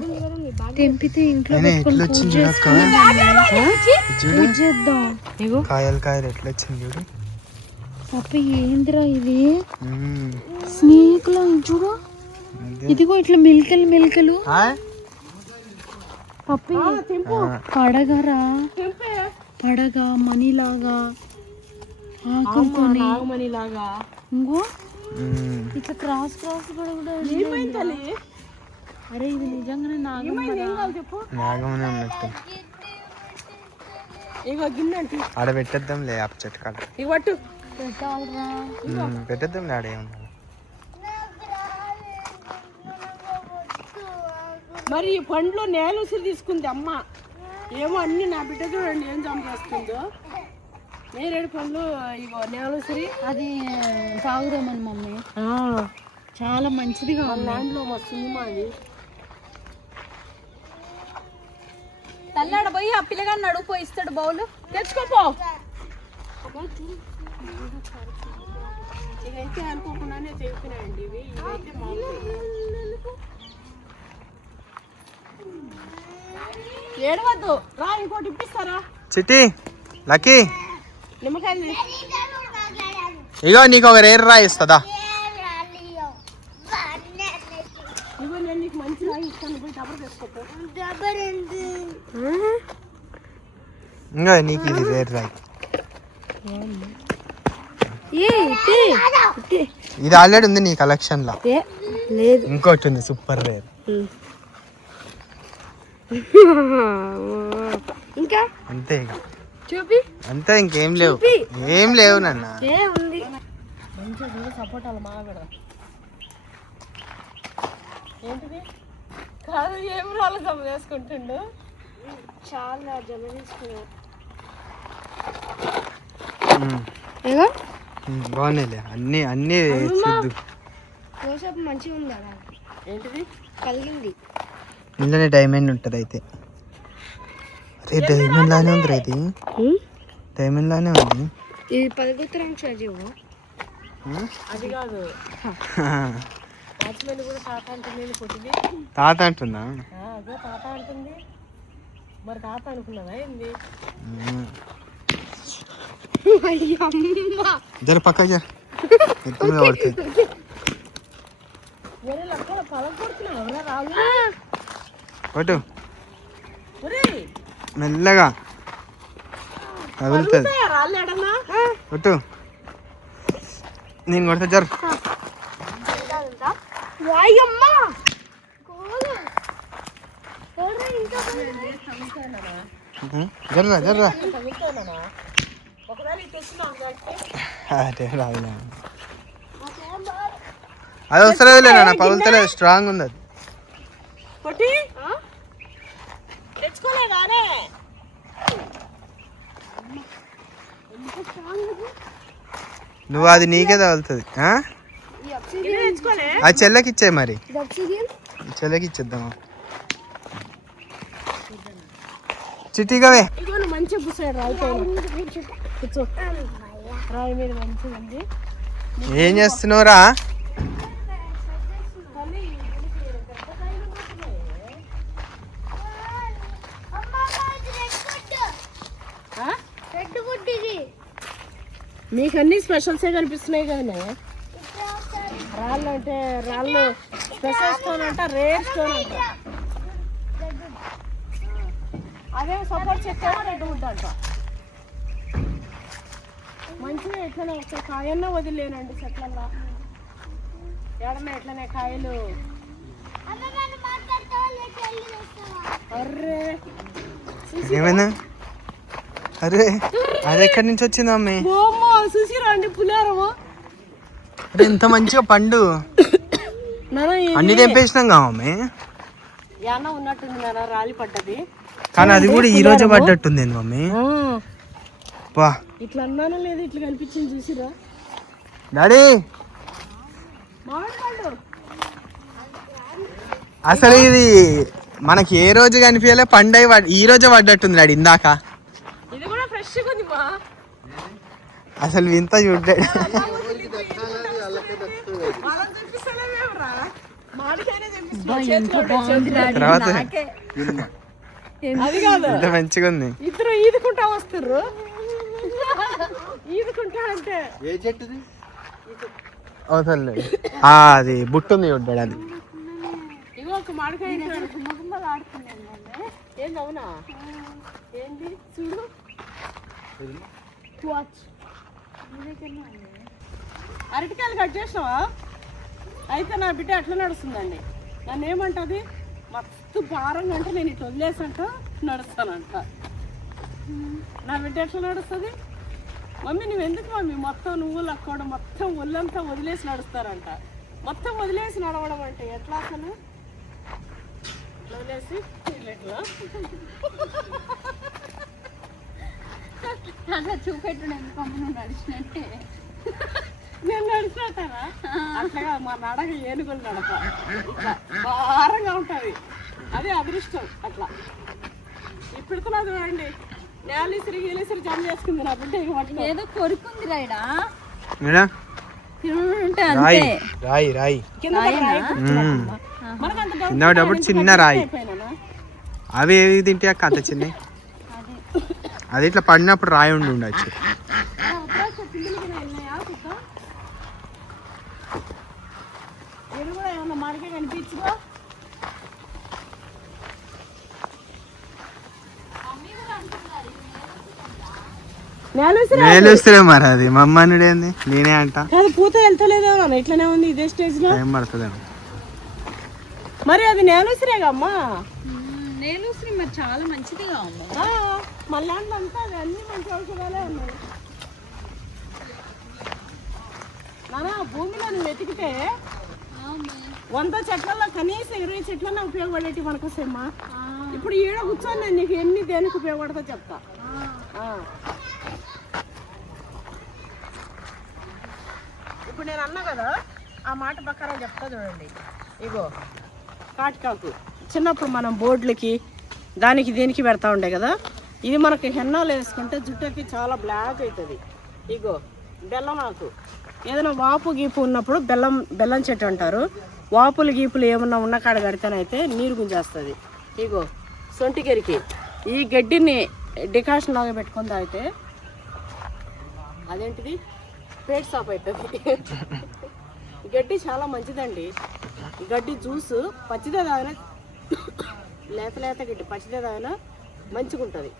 తెంపితే ఇంట్లో ఎట్లా వచ్చింది చూడక్క, చూడు చేద్దాం. ఇగో కాయలు కాయలు ఎట్లా వచ్చింది చూడు. పప్పే ఏందిరా ఇది? మ్మ్. స్నేక్ లా చూడు. ఇదిగో ఇట్లా మిల్కలు మిల్కలు. పప్పి పడగరా, పడగ మనీలాగా ఆకులతోని నాగమణి లాగా. ఇంకో మ్మ్. ఇట్లా క్రాస్ క్రాస్ కూడా కూడా అరే ఇది నిజంగానే నాగమ్మ. చెప్పు. నాగమనే ఉన్నట్టు. ఇగో గిన్నెంటి ఆడ పెట్టేద్దాంలే ఆ చెట్టు కాడ. ఇగ పట్టు. పెట్టాలరా. పెట్టేద్దాంలే ఆడ ఏమన్నా. మరి ఈ పండ్లు నేలుసిరి తీసుకుంది అమ్మ. ఏమో అన్ని నా బిడ్డ చూడండి ఏం చంపేస్తుందో. నేరేడు పండ్లు ఇగో నేలుసిరి. అది తాగుదామని మమ్మీ, చాలా మంచిదిగా ఉంది. ల్యాండ్లో మస్తు ఉంది మాది. తల్లాడ పోయి ఆ పిల్లగాడిని అడుగు పోయి ఇస్తాడు బౌలు. తెచ్చుకోపో. ఇవైతే అనుకోకుండానే తెగుతున్నాయండి ఇవి. ఇవైతే మామూలు. ఏడవద్దు రా, ఇంకోటి ఇప్పిస్తారా. చిట్టి లక్కీ, నిమ్మకాయలు ఇగో నీకు ఒక రేర్ రాయి ఇస్తుందా? ఇగో నేను నీకు మంచి రాయి ఇస్తాను, పోయి డబ్బర్ తెచ్చుకోపో. ఇంకా నీకు ఇది రేర్ రాయి. ఇది ఆల్రెడీ ఉంది నీ కలెక్షన్ లా. లేదు ఇంకోటి ఉంది సూపర్ రేర్. ఇంకా అంతే ఇక, చూపి. అంతే, ఇంకేం లేవు, ఏం లేవు నాన్న. ఉంది మంచిగా సపోటాలు మా పెడదాం. ఏంటిది కాదు, ఏం రాళ్ళు జమ చేసుకుంటుండు. చాలా జమ తీసుకున్నా. బాగున్నాయిలే అన్ని అన్ని చూద్దు. మంచిగా ఉందా? ఏంటిది కలిగింది. ఇందులోనే డైమండ్ ఉంటుంది అయితే. అరే డైమండ్ లానే ఉంది రైతు, డైమండ్ లానే ఉంది. ఇది 10 గుత్తరం చదివు. అది కాదు, వాచ్మెన్ కూడా తాత అంటుంది. కొట్టింది తాత అంటుందా? అదే తాత అంటుంది. మరి తాత అనుకున్నావా ఏంది? జర పక్క జర ఎత్తుగా పడుతుంది. వేరే లెక్కలు పొలం కొడుతున్నావు ఎవరా రాళ్ళు. పట్టు ఒరేయ్, మెల్లగా కదులుతుంది. పలుకుతాయా రాళ్ళు ఎడన్నా? పట్టు, నేను కొడతా జరు. వాయమ్మ జర్రా జర్రా ఒకవేళ ఇది తెచ్చినాం కాబట్టి అదే రాదులే. అది వస్తలేదులే నాన్న, పగులుతలేదు, స్ట్రాంగ్ ఉంది అది. పొట్టి తెచ్చుకోలేదానే నువ్వు అది నీకే తగులుతుంది. తెచ్చుకోలే అది చెల్లెకి ఇచ్చాయి మరి, చెల్లెకి ఇచ్చేద్దామా. చిట్టిగవే ఇదిగో మంచిగా కూర్చోడు రాయి పైన కూర్చో. రాయి మీద మంచిగా ఉంది. ఏం చేస్తున్నావురా? మీకు అన్ని స్పెషల్సే కనిపిస్తున్నాయి కదనే. రాళ్ళు అంటే రాళ్ళు స్పెషల్ స్టోన్ అంట, రేర్ స్టోన్ అంట. అదే సపోర్ట్ చెప్తామో రెడ్ వుడ్ అంట. మంచిగా ఎట్లనే ఒక కాయన్నా వదిలేనండి చెట్లల్లో. ఎడన్నా ఎట్లనే కాయలు. అర్రే ఏమైనా? అరే అది ఎక్కడి నుంచి వచ్చింది మమ్మీ? బొమ్మ చూసిరా అండి పులారమా. అరే ఇంత మంచిగా పండు అన్ని తెంపేసినాం కా మమ్మీ. యాన ఉన్నట్టుంది నాన్న, రాలి పడ్డది. కానీ అది కూడా ఈ రోజే పడ్డట్టుంది మమ్మీ. బా ఇట్లా అన్నానో లేదు, ఇట్లా కనిపించింది చూసిరా. డాడీ మాట్లాడు. అసలు ఇది మనకి ఏ రోజు కనిపించలే, పండు ఈ రోజే పడ్డట్టుంది డాడీ ఇందాక. ఇది కూడా ఫ్రెష్గా ఉంది మా. అసలు వింత చూడ్డాడు. తర్వాత అది కాదు, ఇంత మంచిగా ఉంది. ఇద్దరు ఈదుకుంటా వస్తారు. ఈదుకుంటా అంటే ఏ చెట్టుది? అవసరం అది బుట్ట ఉంది చూడ్డాడు అది. ఇగో ఒక మామిడికాయ ఏంది అవునా? ఏంది చూడు. అరటికాయలు కట్ చేసినావా? అయితే నా బిడ్డ ఎట్లా నడుస్తుందండి. నన్ను ఏమంటుంది, మస్తు భారంగా అంటే నేను ఇట్లా వదిలేసంట నడుస్తానంట. నా బిడ్డ ఎట్లా నడుస్తుంది? మమ్మీ నువ్వు ఎందుకు మమ్మీ మొత్తం నువ్వు లక్కోవడం మొత్తం ఒళ్ళంతా వదిలేసి నడుస్తారంట. మొత్తం వదిలేసి నడవడం అంటే ఎట్లా అసలు? వదిలేసి ఎట్లా అట్లా చూపెట్టు నడిచినట్టే. నేను నడిచినట్టానా? అట్లాగా మా నడక ఏనుగులు నడక ఇట్లా భారంగా ఉంటుంది. అదే అదృష్టం. అట్లా ఇప్పుడు చూడండి, నేలిసిరి గీలిసిరి జమ చేసుకుంది నా బిడ్డ. ఇక ఏదో కొరుకుంది రాయడా రాయి రాయి రాయి చిన్నప్పుడు చిన్న రాయి. అవి ఏవి తింటే అక్క అంత చిన్న, అది ఇట్లా పడినప్పుడు రాయి ఉండి ఉండొచ్చు. నేలుస్తులే మరి, అది మా అమ్మ అనుడేంది నేనే అంట. పూత వెళ్తలేదా ఇట్లనే ఉంది ఇదే స్టేజ్ లో. ఏం పడుతుంది మరి అది నేలుసిరేగా అమ్మా. నేలుసిరి మరి చాలా మంచిదిగా అమ్మా. మళ్ళీ అంతా అన్ని మంచి ఔషధాలే ఉన్నాయి నానా. భూమిలో నువ్వు వెతికితే 100 చెట్లలో కనీసం 20 చెట్లన్నా ఉపయోగపడేటి మనకు వస్తాయమ్మా. ఇప్పుడు ఈడ కూర్చొని నేను నీకు ఎన్ని దేనికి ఉపయోగపడతా చెప్తా. ఇప్పుడు నేను అన్నా కదా, ఆ మాట ప్రకారం చెప్తా చూడండి. ఇగో కాటికాకు చిన్నప్పుడు మనం బోర్డులకి దానికి దేనికి పెడతా ఉండే కదా. ఇది మనకి హెన్నాలు వేసుకుంటే జుట్టుకి చాలా బ్లాక్ అవుతుంది. ఇగో బెల్లం ఆకు, ఏదైనా వాపు గీపు ఉన్నప్పుడు బెల్లం చెట్టు అంటారు. వాపులు గీపులు ఏమన్నా ఉన్న కాడ కడితేనైతే నీరు గుంజేస్తుంది. ఇగో సొంటి గరికి, ఈ గడ్డిని డికాషన్ లాగా పెట్టుకొని తాగితే అదేంటిది పేట్ సాప్ అవుతుంది. గడ్డి చాలా మంచిదండి. గడ్డి జ్యూసు పచ్చిదే తాగినా, లేత గడ్డి పచ్చిదే తాగినా మంచిగా ఉంటుంది.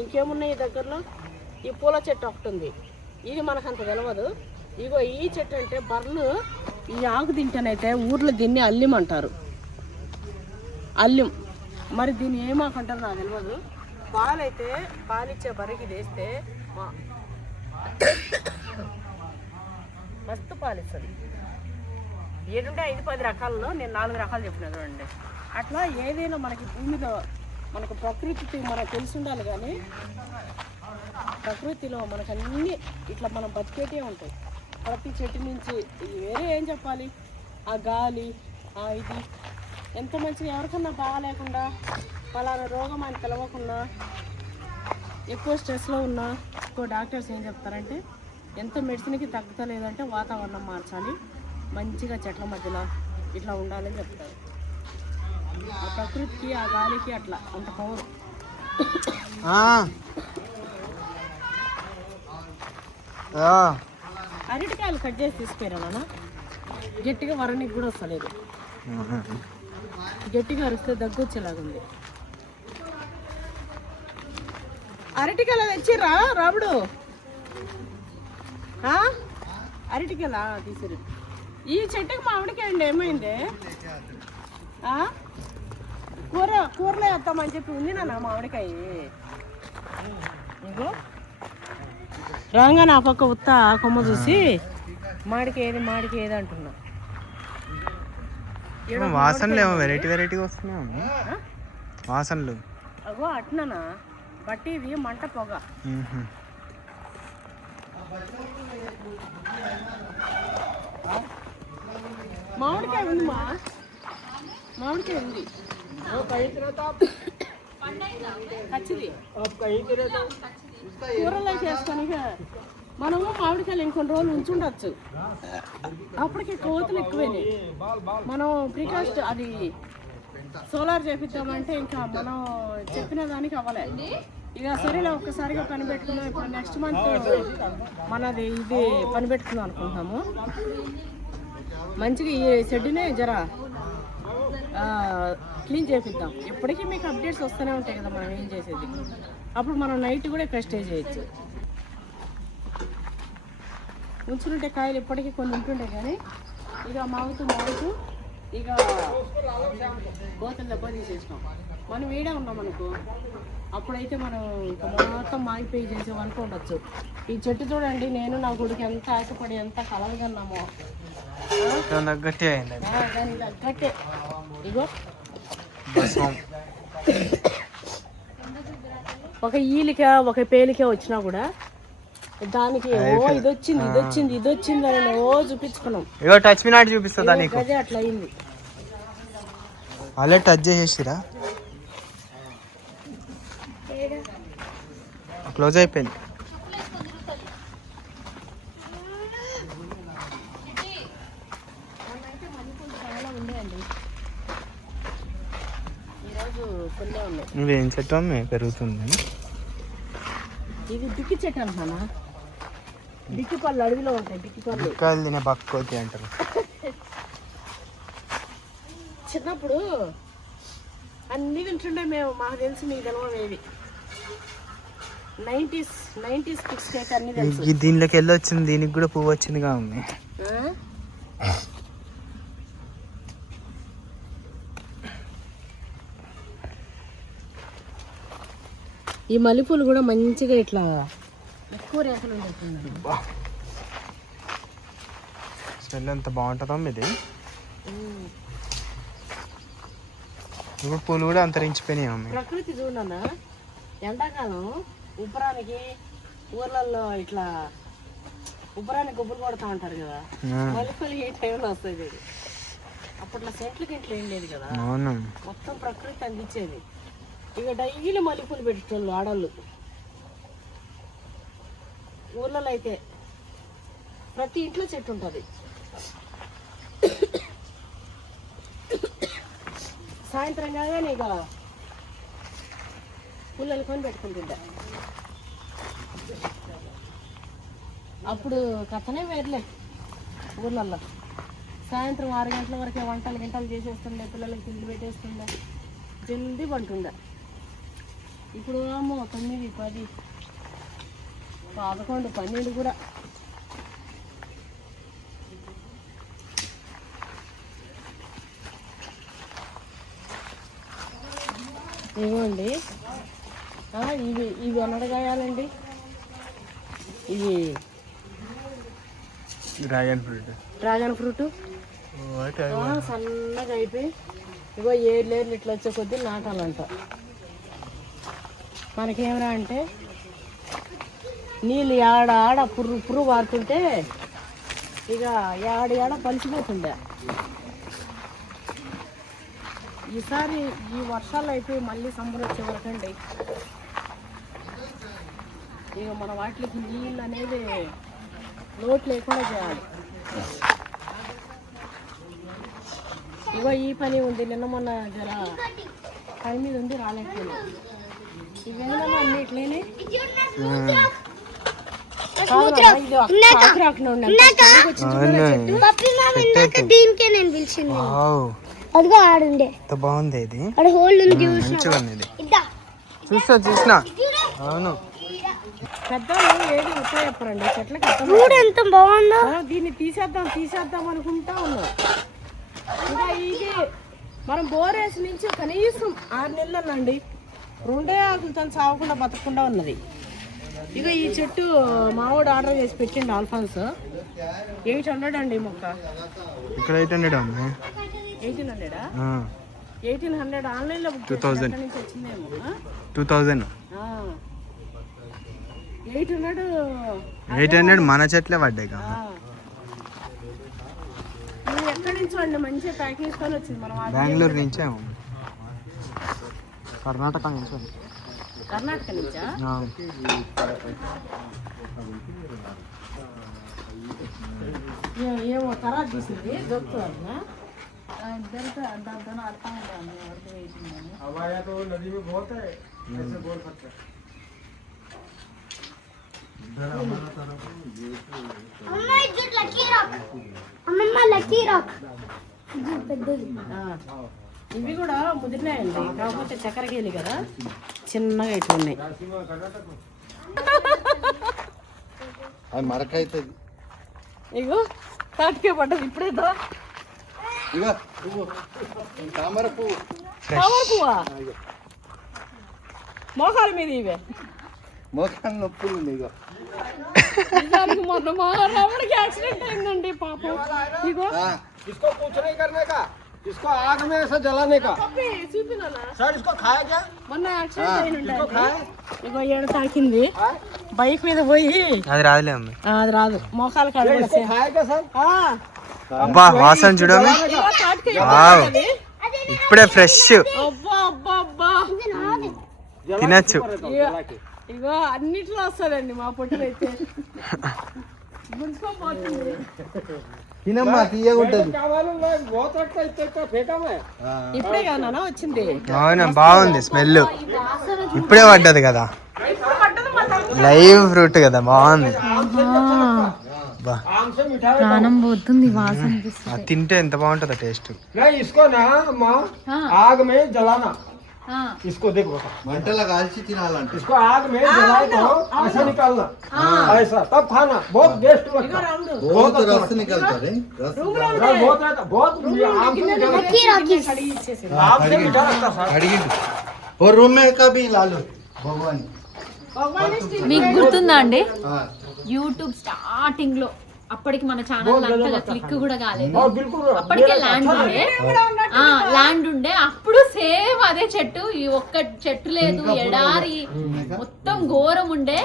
ఇంకేమున్నాయి దగ్గరలో? ఈ పూల చెట్టు ఒకటి ఉంది, ఇది మనకంత తెలవదు. ఇగో ఈ చెట్టు అంటే బర్రెలు ఈ ఆకు తింటేనైతే ఊర్లో దీన్ని అల్లిం అంటారు. అల్లిం మరి దీన్ని ఏమాకంటారు నాకు తెలియదు. పాలైతే పాలిచ్చే బరికి వేస్తే మస్తు పాలిస్తుంది. 7-10 రకాలలో నేను 4 రకాలు చెప్పిన చూడండి. అట్లా ఏదైనా మనకి భూమిలో మనకు ప్రకృతి మనకు తెలిసి ఉండాలి. కానీ ప్రకృతిలో మనకు అన్నీ ఇట్లా మనం బతికేటే ఉంటాయి. ప్రతి చెట్టు నుంచి వేరే ఏం చెప్పాలి, ఆ గాలి ఇది ఎంత మంచిగా ఎవరికన్నా బాగాలేకుండా పలానా రోగం అని తెలవకుండా ఎక్కువ స్ట్రెస్లో ఉన్నా ఎక్కువ డాక్టర్స్ ఏం చెప్తారంటే ఎంత మెడిసిన్కి తగ్గుతలేదంటే వాతావరణం మార్చాలి, మంచిగా చెట్ల మధ్యలో ఇట్లా ఉండాలని చెప్తారు. ఆ ప్రకృతికి ఆ గాలికి అట్లా అంత పవర్. అరటికాయలు కట్ చేసి తీసుకురా నాన్న. గట్టిగా వరణికి కూడా వస్తలేదు, గట్టిగా అరిస్తే దగ్గు వచ్చేలాగుంది. అరటికాయలు తెచ్చిర్రా రాముడు? అరటికాయల తీసిరు. ఈ చెట్టుకి మామిడికాయ అండి ఏమైంది? కూరలో వేస్తామని చెప్పి ఉంది నాన్న మామిడికాయ. ఇగో రాగా నా పక్క ఉత్త కొమ్మ చూసి మాడికి ఏది అంటున్నా. వాసనలు ఏమో వెరైటీగా వస్తున్నాయి వాసనలు. అగో అట్నా బట్టి ఇది మంట పొగ. మామిడికాయ ఉంది మామిడికాయ ఉంది. కూరలో చేసుకొని మనము మామిడికాయలు ఇంకొన్ని రోజులు ఉంచుండొచ్చు. అప్పటికి కోతులు ఎక్కువైనాయి. మనం ప్రికాస్ట్ అది సోలార్ చేపిద్దామంటే ఇంకా మనం చెప్పిన దానికి అవ్వలే. ఇక సరేలే ఒక్కసారిగా పని పెట్టుకుందాం. ఇప్పుడు నెక్స్ట్ మంత్ మనది ఇది పని పెట్టుకుందాం అనుకుంటున్నాము. మంచిగా ఈ షెడ్డునే జర క్లీన్ చేపిద్దాం. ఇప్పటికీ మీకు అప్డేట్స్ వస్తూనే ఉంటాయి కదా మనం ఏం చేసేది. అప్పుడు మనం నైట్ కూడా ఇక్కడ స్టే చేయొచ్చు. ఉంచుకుంటే కాయలు ఇప్పటికీ కొన్ని ఉంటుండే కానీ ఇక మాగుతూ ఇక కోతలు దెబ్బ తీసేసినాం. మనం వీడే ఉన్నాం అనుకో, అప్పుడైతే మనం మొత్తం మాగిపోయి చేసాం అనుకోవచ్చు. ఈ చెట్టు చూడండి, నేను నా గుడికి ఎంత ఆశపడి ఎంత కలలుగన్నామో తగ్గట్టే దానికి తగ్గట్టే. ఇగో ఒక ఈలిక ఒక పేలిక వచ్చినా కూడా దానికి ఇది వచ్చింది అని చూపించుకున్నాం. టచ్ మీ నాటి చూపిస్తుందా నీకు? అదే అట్లా అయింది. అలా టచ్ చేసేసిరా, క్లోజ్ అయిపోయింది. నువ్వేం చెట్టు అమ్మే పెరుగుతుంది? ఇది దిక్కి చెట్టు అంటున్నా. దిక్కి పళ్ళు అడవిలో ఉంటాయి. దిక్కి పళ్ళు తినే బక్కోతి అంటారు. చిన్నప్పుడు అన్నీ తింటుండే మేము. మాకు తెలిసి మీకు తెలవేవి 90s కిడ్స్ కేక్ అన్ని తెలుసు. దీనిలోకి వెళ్ళి వచ్చింది, దీనికి కూడా పువ్వు వచ్చిందిగా ఉంది. ఈ మల్లెపూలు కూడా మంచిగా ఇట్లా ఎక్కువ రేఖలు ఉంటుంది. స్మెల్ ఎంత బాగుంటుందో ఇది. ఇప్పుడు పూలు కూడా అంతరించిపోయినాయి అమ్మ. ప్రకృతి చూడన్నా, ఎండాకాలం ఉబ్బరానికి ఊర్లలో ఇట్లా ఉబ్బరానికి గుబ్బులు కొడతా ఉంటారు కదా, మల్లెపూలు ఏ టైంలో వస్తాయి. అప్పట్లో సెంట్లకి ఇంట్లో ఏం లేదు కదా, మొత్తం ప్రకృతి అందించేది. ఇక డైలీ మల్లెపూలు పెట్టేటోళ్ళు ఆడవాళ్ళు. ఊర్లలో అయితే ప్రతి ఇంట్లో చెట్టు ఉంటుంది. సాయంత్రం కాగానే ఇక పుల్లలు కొని పెట్టుకుంటుంటా. అప్పుడు కథనే వేర్లే ఊర్లల్లో. సాయంత్రం 6 గంటల వరకే వంటలు చేసేస్తుండే, పిల్లలకి తిండి పెట్టేస్తుండే, జల్దీ పంటుండే. ఇప్పుడు ఏమో 9, 10, 11, 12 కూడా. ఇవ్వండి. ఇవి అనడగాయాలండి. ఇవి డ్రాగన్ ఫ్రూట్ సన్నగా అయిపోయి ఇగో ఏర్లు ఇట్లా వచ్చే కొద్దీ నాటాలంట. మనకేమరా అంటే నీళ్ళు ఆడ పురుగు వారుతుంటే ఇక ఏడ పలిచిపోతుండే. ఈసారి ఈ వర్షాలు అయిపోయి మళ్ళీ సమ్మర్ వచ్చే వరకండి ఇక మన వాటికి నీళ్ళు అనేది లోటు లేకుండా చేయాలి. ఇగో ఈ పని ఉంది. నిన్న మొన్న జర పని మీద ఉంది రాలేకపోయినా. ఇవేమన్నా అన్నిట్లేనే దీనికే నేను పిలిచింది. అదిగో ఆడుండే బాగుంది ఇది. అక్కడ హోల్ ఉంది మంచిగా ఉంది ఇది. చూసిన అవును. పెద్దలు ఏది ఉంటాయి చెప్పరండి చెట్లకి. చూడు ఎంత బాగుందో. దీన్ని తీసేద్దాం అనుకుంటా ఉన్నాం. ఇంకా ఇది మనం బోరేసి నుంచి కనీసం 6 నెలలండి 2 ఆకులతో సాగకుండా బతకకుండా ఉన్నది. ఇక ఈ చెట్టు మావాడు ఆర్డర్ చేసి పెట్టిండు ఆల్ఫాన్స్. 800 అండి మొక్క. ఇక్కడ 800 అమ్మే. 1800 1800 ఆన్లైన్లో బుక్ 2000 నుంచి వచ్చిందేమో. 2000 800 మన చెట్లే పడ్డాయి కదా. నువ్వు ఎక్కడి నుంచో అండి మంచిగా ప్యాకింగ్ తీసుకొని వచ్చింది. మనం బెంగళూరు నుంచే, కర్ణాటక నుంచి. కర్ణాటక నుంచా? ఏమో తర్వాత తీసింది దొరుకుతుందా? ఇవి కూడా ముదిరినాయండి, కాకపోతే చక్కెరకేలి కదా చిన్నగా ఇట్లా ఉన్నాయి. అది మరకైతుంది. ఇగో కాటికే పడ్డది ఇప్పుడేదో. తామర పువ్వు. తామర పువ్వా? మోకాల మీద ఇవే మోకాలు నొప్పులు ఉంది. నిజానికి మొన్న మా రాముడికి యాక్సిడెంట్ అయిందండి పాపం. ఇగో इसको कुछ नहीं करने का, इसको आग में ऐसा जलाने का। చూపినా सर इसको खाया क्या? మొన్న యాక్సిడెంట్ అయిందండి. ఇగో ఏడు తాకింది బైక్ మీద పోయి. అది రాదులే అమ్మ, అది రాదు. మోకాల కాడ इसको खाया क्या सर? అబ్బా వాసన చూడమే. ఇప్పుడే ఫ్రెష్ అబ్బా అబ్బా అబ్బా తినచ్చు. ఇగో అన్నిట్లో వస్తారండి మా పొట్టులైతే గుంజుకోపోతుంది. తినమ్మా తీయగా ఉంటుంది. क्या मालूम मैं बहुत रखता इतना फेंका मैं। ఇప్పుడే కదా నాన్న వచ్చింది. అవునా, బాగుంది స్మెల్. ఇప్పుడే పడ్డది కదా, లైవ్ ఫ్రూట్ కదా, బాగుంది. బా, आम से मीठा ప్రాణం పోతుంది వాసన. అది తింటే ఎంత బాగుంటుందో టేస్ట్. नहीं, इसको ना माँ आग में जलाना। इसको देखो, మంటలా కాల్చి తినాలంటే इसको आग में जलाए तो ऐसा निकालना, ऐसा तब खाना बहुत बेस्ट लगता है। बहुत रस निकलता है। रस सर बहुत रहता, बहुत आम से मीठा लगता है। आम से मीठा लगता है सर। అడిగిండు. ఓ రూమ్ మే కభీ లాలు భగవాన్. మీకు గుర్తుందా అండి हाँ। యూట్యూబ్ స్టార్టింగ్ లో అప్పటికి మన ఛానల్ అంతగా క్లిక్ కూడా కాలేదు. और बिल्कुल అప్పటికే ల్యాండ్ ఉండే అప్పుడు సేమ్ అదే చెట్టు. ఈ ఒక్క చెట్టు లేదు, ఎడారి మొత్తం ఘోరం ఉండే.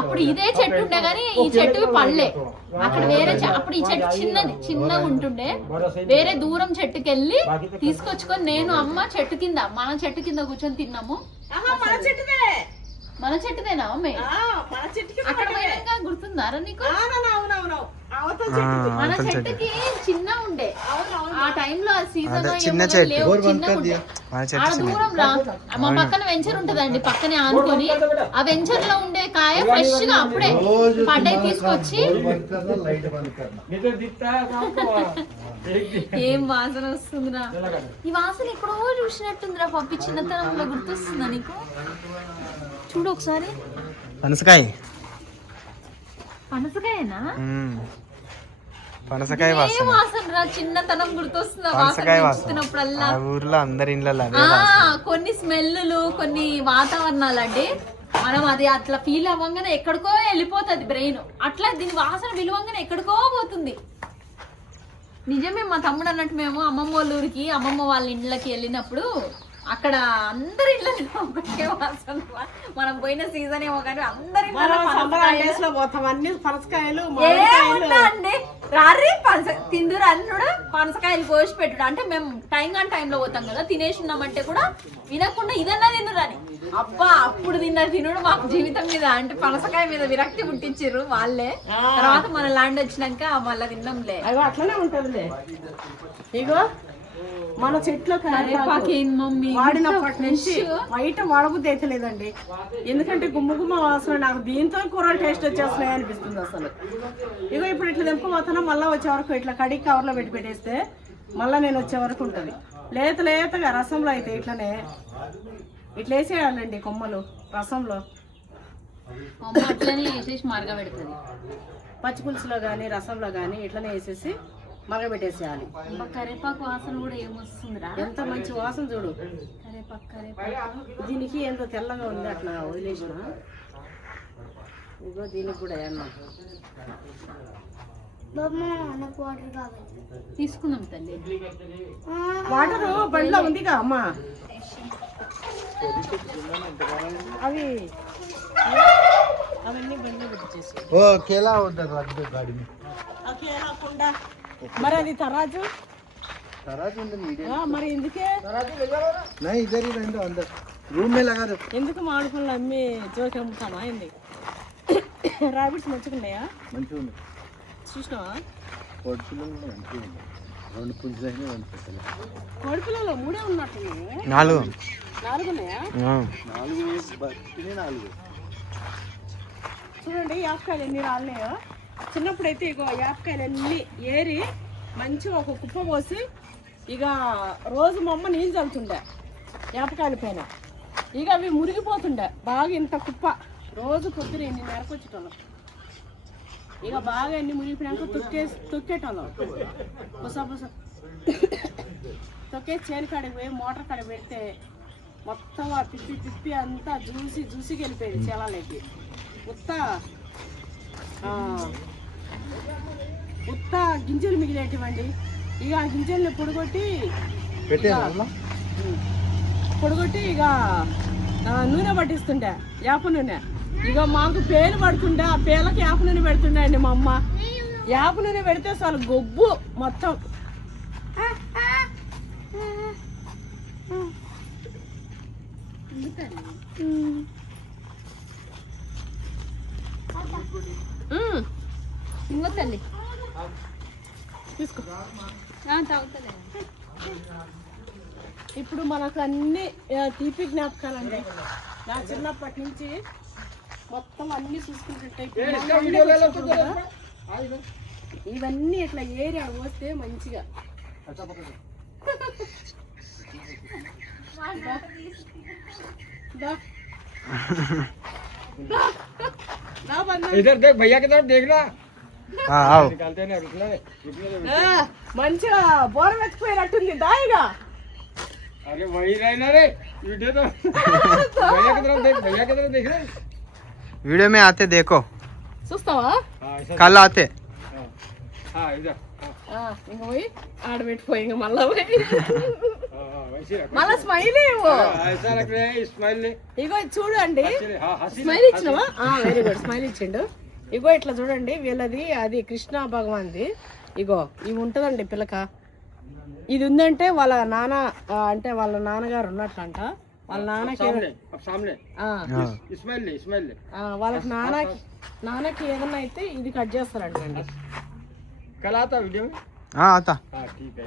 అప్పుడు ఇదే చెట్టు ఉండే కానీ ఈ చెట్టు పడలే. అక్కడ వేరే అప్పుడు ఈ చెట్టు చిన్నగా ఉంటుండే. వేరే దూరం చెట్టుకి వెళ్ళి తీసుకొచ్చుకొని నేను అమ్మ చెట్టు కింద మన చెట్టు కింద కూర్చొని తిన్నాము. మన చెట్టుదేనా అమ్మే? అక్కడ పోయినాక గుర్తుందారా నీకు? మన చెట్టుకి చిన్న ఉండే ఆ టైంలో సీజన్ చిన్న చెట్టు. ఆ దూరం రా మా పక్కన వెంచర్ ఉంటదండి, పక్కనే ఆనుకొని ఆ వెంచర్ లో ఉండే కాయ ఫ్రెష్ గా అప్పుడే పడ్డాయి తీసుకొచ్చి. లైట్ బంద్ కర్నా. इधर दिखता है आपको। ఏం వాసన వస్తుందిరా! ఈ వాసన ఎక్కడో చూసినట్టుందిరా పప్పి. చిన్నతనంలో గుర్తొస్తుందా నీకు? చూడు ఒకసారి. పనసకాయ. పనసకాయనా? పనసకాయ ఏ వాసన వాసన రా, చిన్నతనం గుర్తొస్తుంది ఆ వాసన పనసకాయ వాసన చూస్తున్నప్పుడల్లా. ఆ ఊర్లో అందరి ఇళ్ళలో అదే ఆ, వాసన. కొన్ని స్మెల్లు, కొన్ని వాతావరణాలు అండి, మనం అది అట్లా ఫీల్ అవ్వగానే ఎక్కడికో వెళ్ళిపోతుంది బ్రెయిన్. అట్లా దీని వాసన విలువంగానే ఎక్కడికో పోతుంది. నిజమే, మా తమ్ముడు అన్నట్టు మేము అమ్మమ్మ వాళ్ళ ఊరికి, అమ్మమ్మ వాళ్ళ ఇండ్లకి వెళ్ళినప్పుడు అక్కడ అందరి ఇళ్ళలో ఒకటే వాసన. మనం పోయిన సీజన్ ఏమో కానీ అందరి ఇళ్ళలో డేస్ లో పోతాం అన్ని పనసకాయలు ఏముందా అండి, రారీ తిందురు అన్నుడు పనసకాయలు కోసి పెట్టుడు. అంటే మేము టైం ఆన్ టైంలో పోతాం కదా, తినేసిన్నామంటే కూడా వినకుండా ఇదన్నా తిన్నురని. అబ్బా, అప్పుడు తినుడు మాకు జీవితం మీద అంటే పనసకాయ మీద విరక్తి పుట్టించారు వాళ్ళే. తర్వాత మన ల్యాండ్ వచ్చినాక మళ్ళీ తిన్నాంలే. అయ్యో అట్లనే ఉంటదిలే. ఇగో మన చెట్లు మమ్మీ వాడినప్పటి నుంచి బయట వాడబుద్ధి అయితే లేదండి. ఎందుకంటే గుమ్మ గుమ్మ వాసన, నాకు దీంతో కూరలు టేస్ట్ వచ్చేస్తున్నాయి అనిపిస్తుంది అసలు. ఇగో ఇప్పుడు ఇట్లా తెంపుకోతున్నా, మళ్ళీ వచ్చే వరకు ఇట్లా కడిగి కవర్లో పెట్టి పెట్టేస్తే మళ్ళీ నేను వచ్చే వరకు ఉంటుంది. లేతగా రసంలో అయితే ఇట్లనే ఇట్లా వేసేయాలండి కొమ్మలు రసంలో. అమ్మ అట్లనే వేసేసి మరగబెడుతుంది. పచ్చి పులుసులో కానీ రసంలో కానీ ఇట్లనే వేసేసి మరగబెట్టేసేయాలి. కరేపాకు వాసన కూడా ఏమొస్తుందిరా, ఎంత మంచి వాసన చూడు. కరేపాకు దీనికి ఎంత తెల్లగా ఉంది అట్లా వదిలేసిన. ఇగో దీనికి కూడా ఏమన్నా నాకు వాటర్ కావాలి. తీసుకుందాం తల్లి. వాటర్ బండిలో ఉందిగా అమ్మ. అవి అవన్నీ బండిలో పెట్టేసి ఓ కేలా उधर रख दो गाड़ी में అకేలాకుండా. మరి అది తరాజు तराजू अंदर मीडियम మరి ఎందుకే नहीं इधर ही रहने दो अंदर रूम में लगा दो ఎందుకు మామిడి పళ్ళు అమ్మి జోకి అమ్ముతానా ఏంది? రాబిట్స్ మంచిగున్నాయా మంచిగా ఉంది చూసినావా? కోడి పిల్లలు కూడా మంచిగా ఉంది రెండు పుంజులు అయినా రెండు పెట్టలు కోడి పిల్లలు 3 ఉన్నట్టున్నాయి. 4 ఉన్నాయా? 4 తినే 4 చూడండి యాపకాయలు ఎన్ని రాలినాయో. చిన్నప్పుడైతే ఇగో యాపకాయలు అన్ని ఏరి మంచిగా ఒక కుప్ప పోసి ఇక రోజు మా అమ్మ నీళ్ళు చల్లుతుండే యాపకాయల పైన. ఇక అవి మురిగిపోతుండే బాగా. ఇంత కుప్ప రోజు పొద్దున ఎన్ని నెరకొచ్చేటోళ్ళం. ఇక బాగా ఎన్ని మురిగిపోయినాక తొక్కేటోళ్ళం. పుస తొక్కేసి చేను కాడికి పోయి మోటార్ కాడ పెడితే మొత్తం ఆ తిప్పి అంతా జ్యూసికి వెళ్ళిపోయేది చేలాలకి. ఉత్త గింజలు మిగిలేటివండి. ఇక ఆ గింజల్ని పొడగొట్టి ఇక నూనె పట్టిస్తుండే, యాప నూనె. ఇక మాకు పేలు పడుతుండే, ఆ పేలకి యాప నూనె పెడుతుండే అండి మా అమ్మ. యాప నూనె పెడితే అసలు గొబ్బు మొత్తం. ఇంకో తల్లి తీసుకో. తాగుతలే. ఇప్పుడు మనకు అన్ని తీపి జ్ఞాపకాలండి. నా చిన్నప్పటి నుంచి మొత్తం అన్ని చూసుకుంటుంటాయి. ఇవన్నీ ఇట్లా ఏరియా పోస్తే మంచిగా इधर देख भैया की तरफ देखना आओ निकालते हैं रुकना మంచిగా బోర వెతికిపోయినట్టుంది దాయిగా. अरे वही रहना रे वीडियो तो भैया की तरफ देख रहे वीडियो में आते देखो చూస్తావా? हाँ ऐसा कल आते हाँ इधर ఇంక పోయి ఆడబెట్టిపోయి ఇంక మళ్ళా పోయి हाँ वैसे रखो మళ్ళా స్మైల్ ఇవ్వు. ऐसा रख रहे हैं स्माइल ले ఇగో ఇది చూడండి. हाँ हंसी స్మైల్ ఇచ్చినవా? వెరీ గుడ్, స్మైల్ ఇచ్చిండు. ఇగో ఇట్లా చూడండి, వీళ్ళది అది కృష్ణ భగవాన్ది. ఇగో ఇవి ఉంటుందండి పిల్లక. ఇది ఉందంటే వాళ్ళ నాన్న అంటే వాళ్ళ నాన్నగారు ఉన్నట్లంట. వాళ్ళ నాన్నకి अब सामने स्माइल ले వాళ్ళకి నాన్నకి ఏదన్నా అయితే ఇది కట్ చేస్తారంటండి. कल आता वीडियो में हाँ आता हाँ ठीक है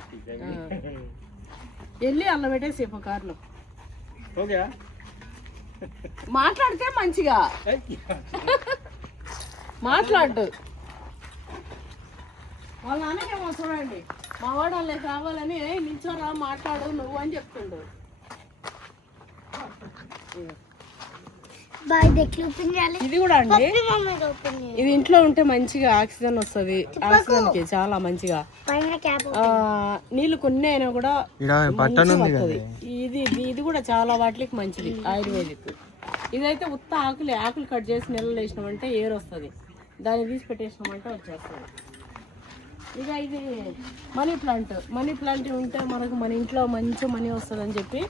వెళ్ళి అల్ల పెట్టేసి కార్లో हो गया మాట్లాడితే మంచిగా మాట్లాడు. వాళ్ళ నాన్నకేమో చూడండి, మా వాడు వాళ్ళే కావాలని నిల్చోరా మాట్లాడు నువ్వు అని చెప్తుండు. బాయ్ దగ్గర ఓపెన్ చేయాలి. ఇది కూడా అండి, మమ్మీ ఓపెన్ చేయాలి. ఇది ఇంట్లో ఉంటే మంచిగా ఆక్సిజన్ వస్తుంది. ఆక్సిజన్ కి చాలా మంచిగా. పైన క్యాప్ నీళ్ళు కొన్ని అయినా కూడా బట్టన్ ఉంది కదా, ఇది ఇది కూడా చాలా వాటికి మంచిది ఆయుర్వేదిక్. ఇదైతే ఉత్త ఆకులు కట్ చేసి నెలలో వేసినామంటే ఏరు వస్తుంది, దాన్ని తీసి పెట్టేసినామంటే వచ్చేస్తుంది. ఇక ఇది మనీ ప్లాంట్ ఉంటే మనకు మన ఇంట్లో మంచి మనీ వస్తుందని చెప్పి,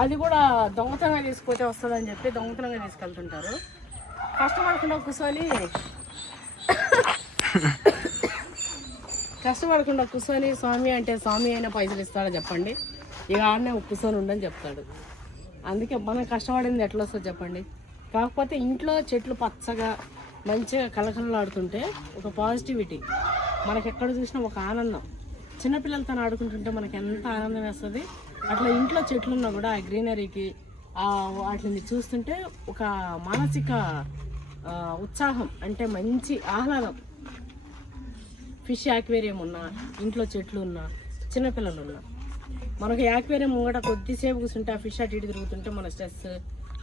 అది కూడా దొంగతనంగా తీసుకుపోతే వస్తుందని చెప్పి దొంగతనంగా తీసుకెళ్తుంటారు. కష్టపడకుండా కూర్చొని స్వామి అంటే స్వామి అయినా పైసలు ఇస్తాడో చెప్పండి, ఇక ఆడనే కూర్చొని ఉండని చెప్తాడు. అందుకే మనం కష్టపడింది ఎట్లా వస్తుందో చెప్పండి. కాకపోతే ఇంట్లో చెట్లు పచ్చగా మంచిగా కలకలలాడుతుంటే ఒక పాజిటివిటీ, మనకి ఎక్కడ చూసినా ఒక ఆనందం. చిన్నపిల్లలతో ఆడుకుంటుంటే మనకి ఎంత ఆనందం వేస్తుంది. అట్లా ఇంట్లో చెట్లు ఉన్నా కూడా ఆ గ్రీనరీకి వాటిని చూస్తుంటే ఒక మానసిక ఉత్సాహం, అంటే మంచి ఆహ్లాదం. ఫిష్ యాక్వేరియం ఉన్నా, ఇంట్లో చెట్లు ఉన్నా, చిన్నపిల్లలు ఉన్నా, మనకి యాక్వేరియం ముంగట కొద్దిసేపు కూర్చుంటే ఆ ఫిష్ అటు ఇటు తిరుగుతుంటే మన స్ట్రెస్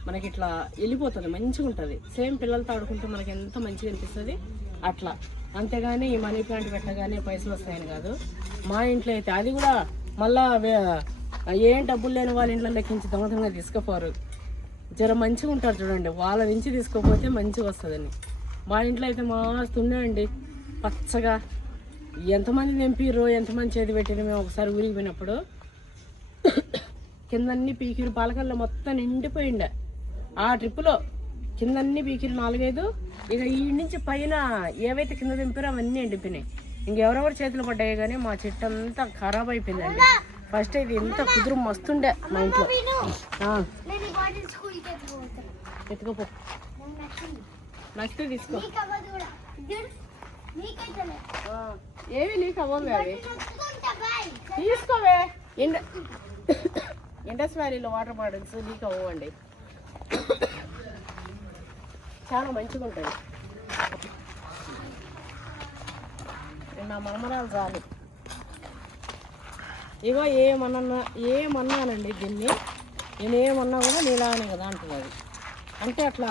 మనకి ఇట్లా వెళ్ళిపోతుంది, మంచిగా ఉంటుంది. సేమ్ పిల్లలతో ఆడుకుంటే మనకి ఎంత మంచిగా అనిపిస్తుంది అట్లా. అంతేగాని ఈ మనీ ప్లాంట్ పెట్టగానే పైసలు వస్తాయని కాదు. మా ఇంట్లో అయితే అది కూడా మళ్ళా ఏం డబ్బులు లేని వాళ్ళ ఇంట్లో లెక్కించి దొంగతనంగా తీసుకుపోరు. జర మంచిగా ఉంటారు చూడండి, వాళ్ళ నుంచి తీసుకోపోతే మంచిగా వస్తుందని. మా ఇంట్లో అయితే మస్తు ఉన్నాయండి పచ్చగా. ఎంతమంది నింపిర్రు, ఎంతమంది చేతి పెట్టిన. మేము ఒకసారి ఊరికి పోయినప్పుడు కిందన్నీ పీకిరు, పాలకల్లో మొత్తం నిండిపోయిండే. ఆ ట్రిప్పులో కిందన్నీ పీకిరు 4-5. ఇక ఈ నుంచి పైన ఏవైతే కింద దింపారో అవన్నీ ఎండిపోయినాయి. ఇంకెవరెవరు చేతులు పడ్డాయి కానీ మా చెట్టు అంతా ఖరాబ్ అయిపోయిందండి. ఫస్ట్ ఇది ఎంత కుదురు మస్తుండే మా ఇంట్లో. ఎత్తుకోపో, నచ్చితే తీసుకో. ఏవి నీకు అవ్వవే, అవి తీసుకోవే. ఇండస్ వ్యాలీలో వాటర్ బాటిల్స్ లీక్ అవ్వండి, చాలా మంచిగా ఉంటుంది. నా మనమరాలు చాలు. ఇగో ఏమన్నానండి దీన్ని, నేను ఏమన్నా కూడా నీలానే కదా అంటుంది అది. అంటే అట్లా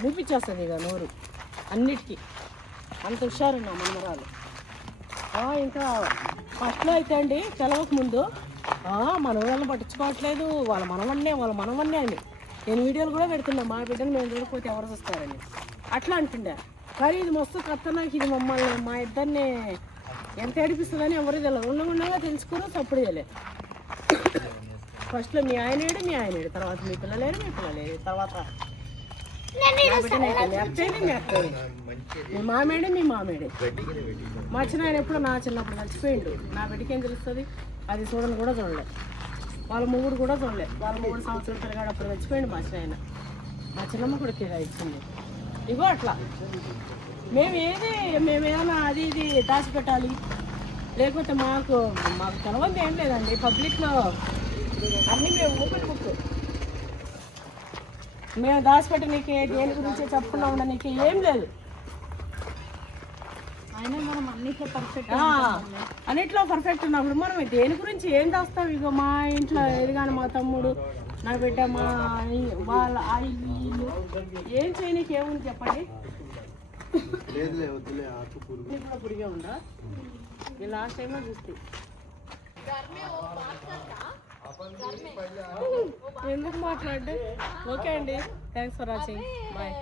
చూపించేస్తుంది ఇక నోరు అన్నిటికీ. అంత హుషారు నా మనమరాలు. ఇంకా ఫస్ట్లో అయితే అండి తెలవక ముందు మన వాళ్ళని పట్టించుకోవట్లేదు, వాళ్ళ మనవన్నే అని నేను వీడియోలు కూడా పెడుతున్నా. మా బిడ్డను మేము చూడకపోతే ఎవరు వస్తారని అట్లా అంటుండే. కానీ ఇది మస్తు ఖతర్నాక్, ఇది మమ్మల్ని మా ఇద్దరిని ఎంత ఏడిపిస్తుందని ఎవరు తెలియదు. ఉండగా తెలుసుకోరు, తప్పుడు తెలియదు. ఫస్ట్లో మీ ఆయనేడు, తర్వాత మీ పిల్లలేరు, తర్వాత నా బిడ్డనైతే మీ అత్తయ్య, మీ మామేడే. మా చిన్న ఆయన ఎప్పుడు నా చిన్నప్పుడు చచ్చిపోయిండు. నా బిడ్డకి ఏం తెలుస్తుంది, అది చూడని కూడా చూడలేదు. వాళ్ళ మొగుడు కూడా చూడలేదు. వాళ్ళ 3 సంవత్సరాల పిల్లగాడు అప్పుడు చచ్చిపోయిండు మా చిన్న ఆయన. మా చిన్నమ్మ కొడుకు ఇచ్చింది. ఇగో అట్లా మేమేమన్నా అది ఇది దాచిపెట్టాలి, లేకపోతే మాకు తెలవంది ఏం లేదండి. పబ్లిక్లో అన్నీ మేము ఓపెన్ బుక్. మేము దాచిపెట్టి నీకు దేని గురించి చెప్పకుండా ఉండడానికి ఏం లేదు. అయినా మనం అన్నిట్లో పర్ఫెక్ట్, అన్నిట్లో పర్ఫెక్ట్ ఉన్నప్పుడు మనం దేని గురించి ఏం దాస్తాం. ఇగో మా ఇంట్లో ఎదిగాను, మా తమ్ముడు, నా బిడ్డ, మా వాళ్ళ వీళ్ళు ఏం చేయనీకి ఏముంది చెప్పండి. కూడా పుడిగా ఉందా నేను లాస్ట్ టైంలో చూస్తే. ఎందుకు మాట్లాడే. ఓకే అండి, థ్యాంక్స్ ఫర్ వాచింగ్, బాయ్.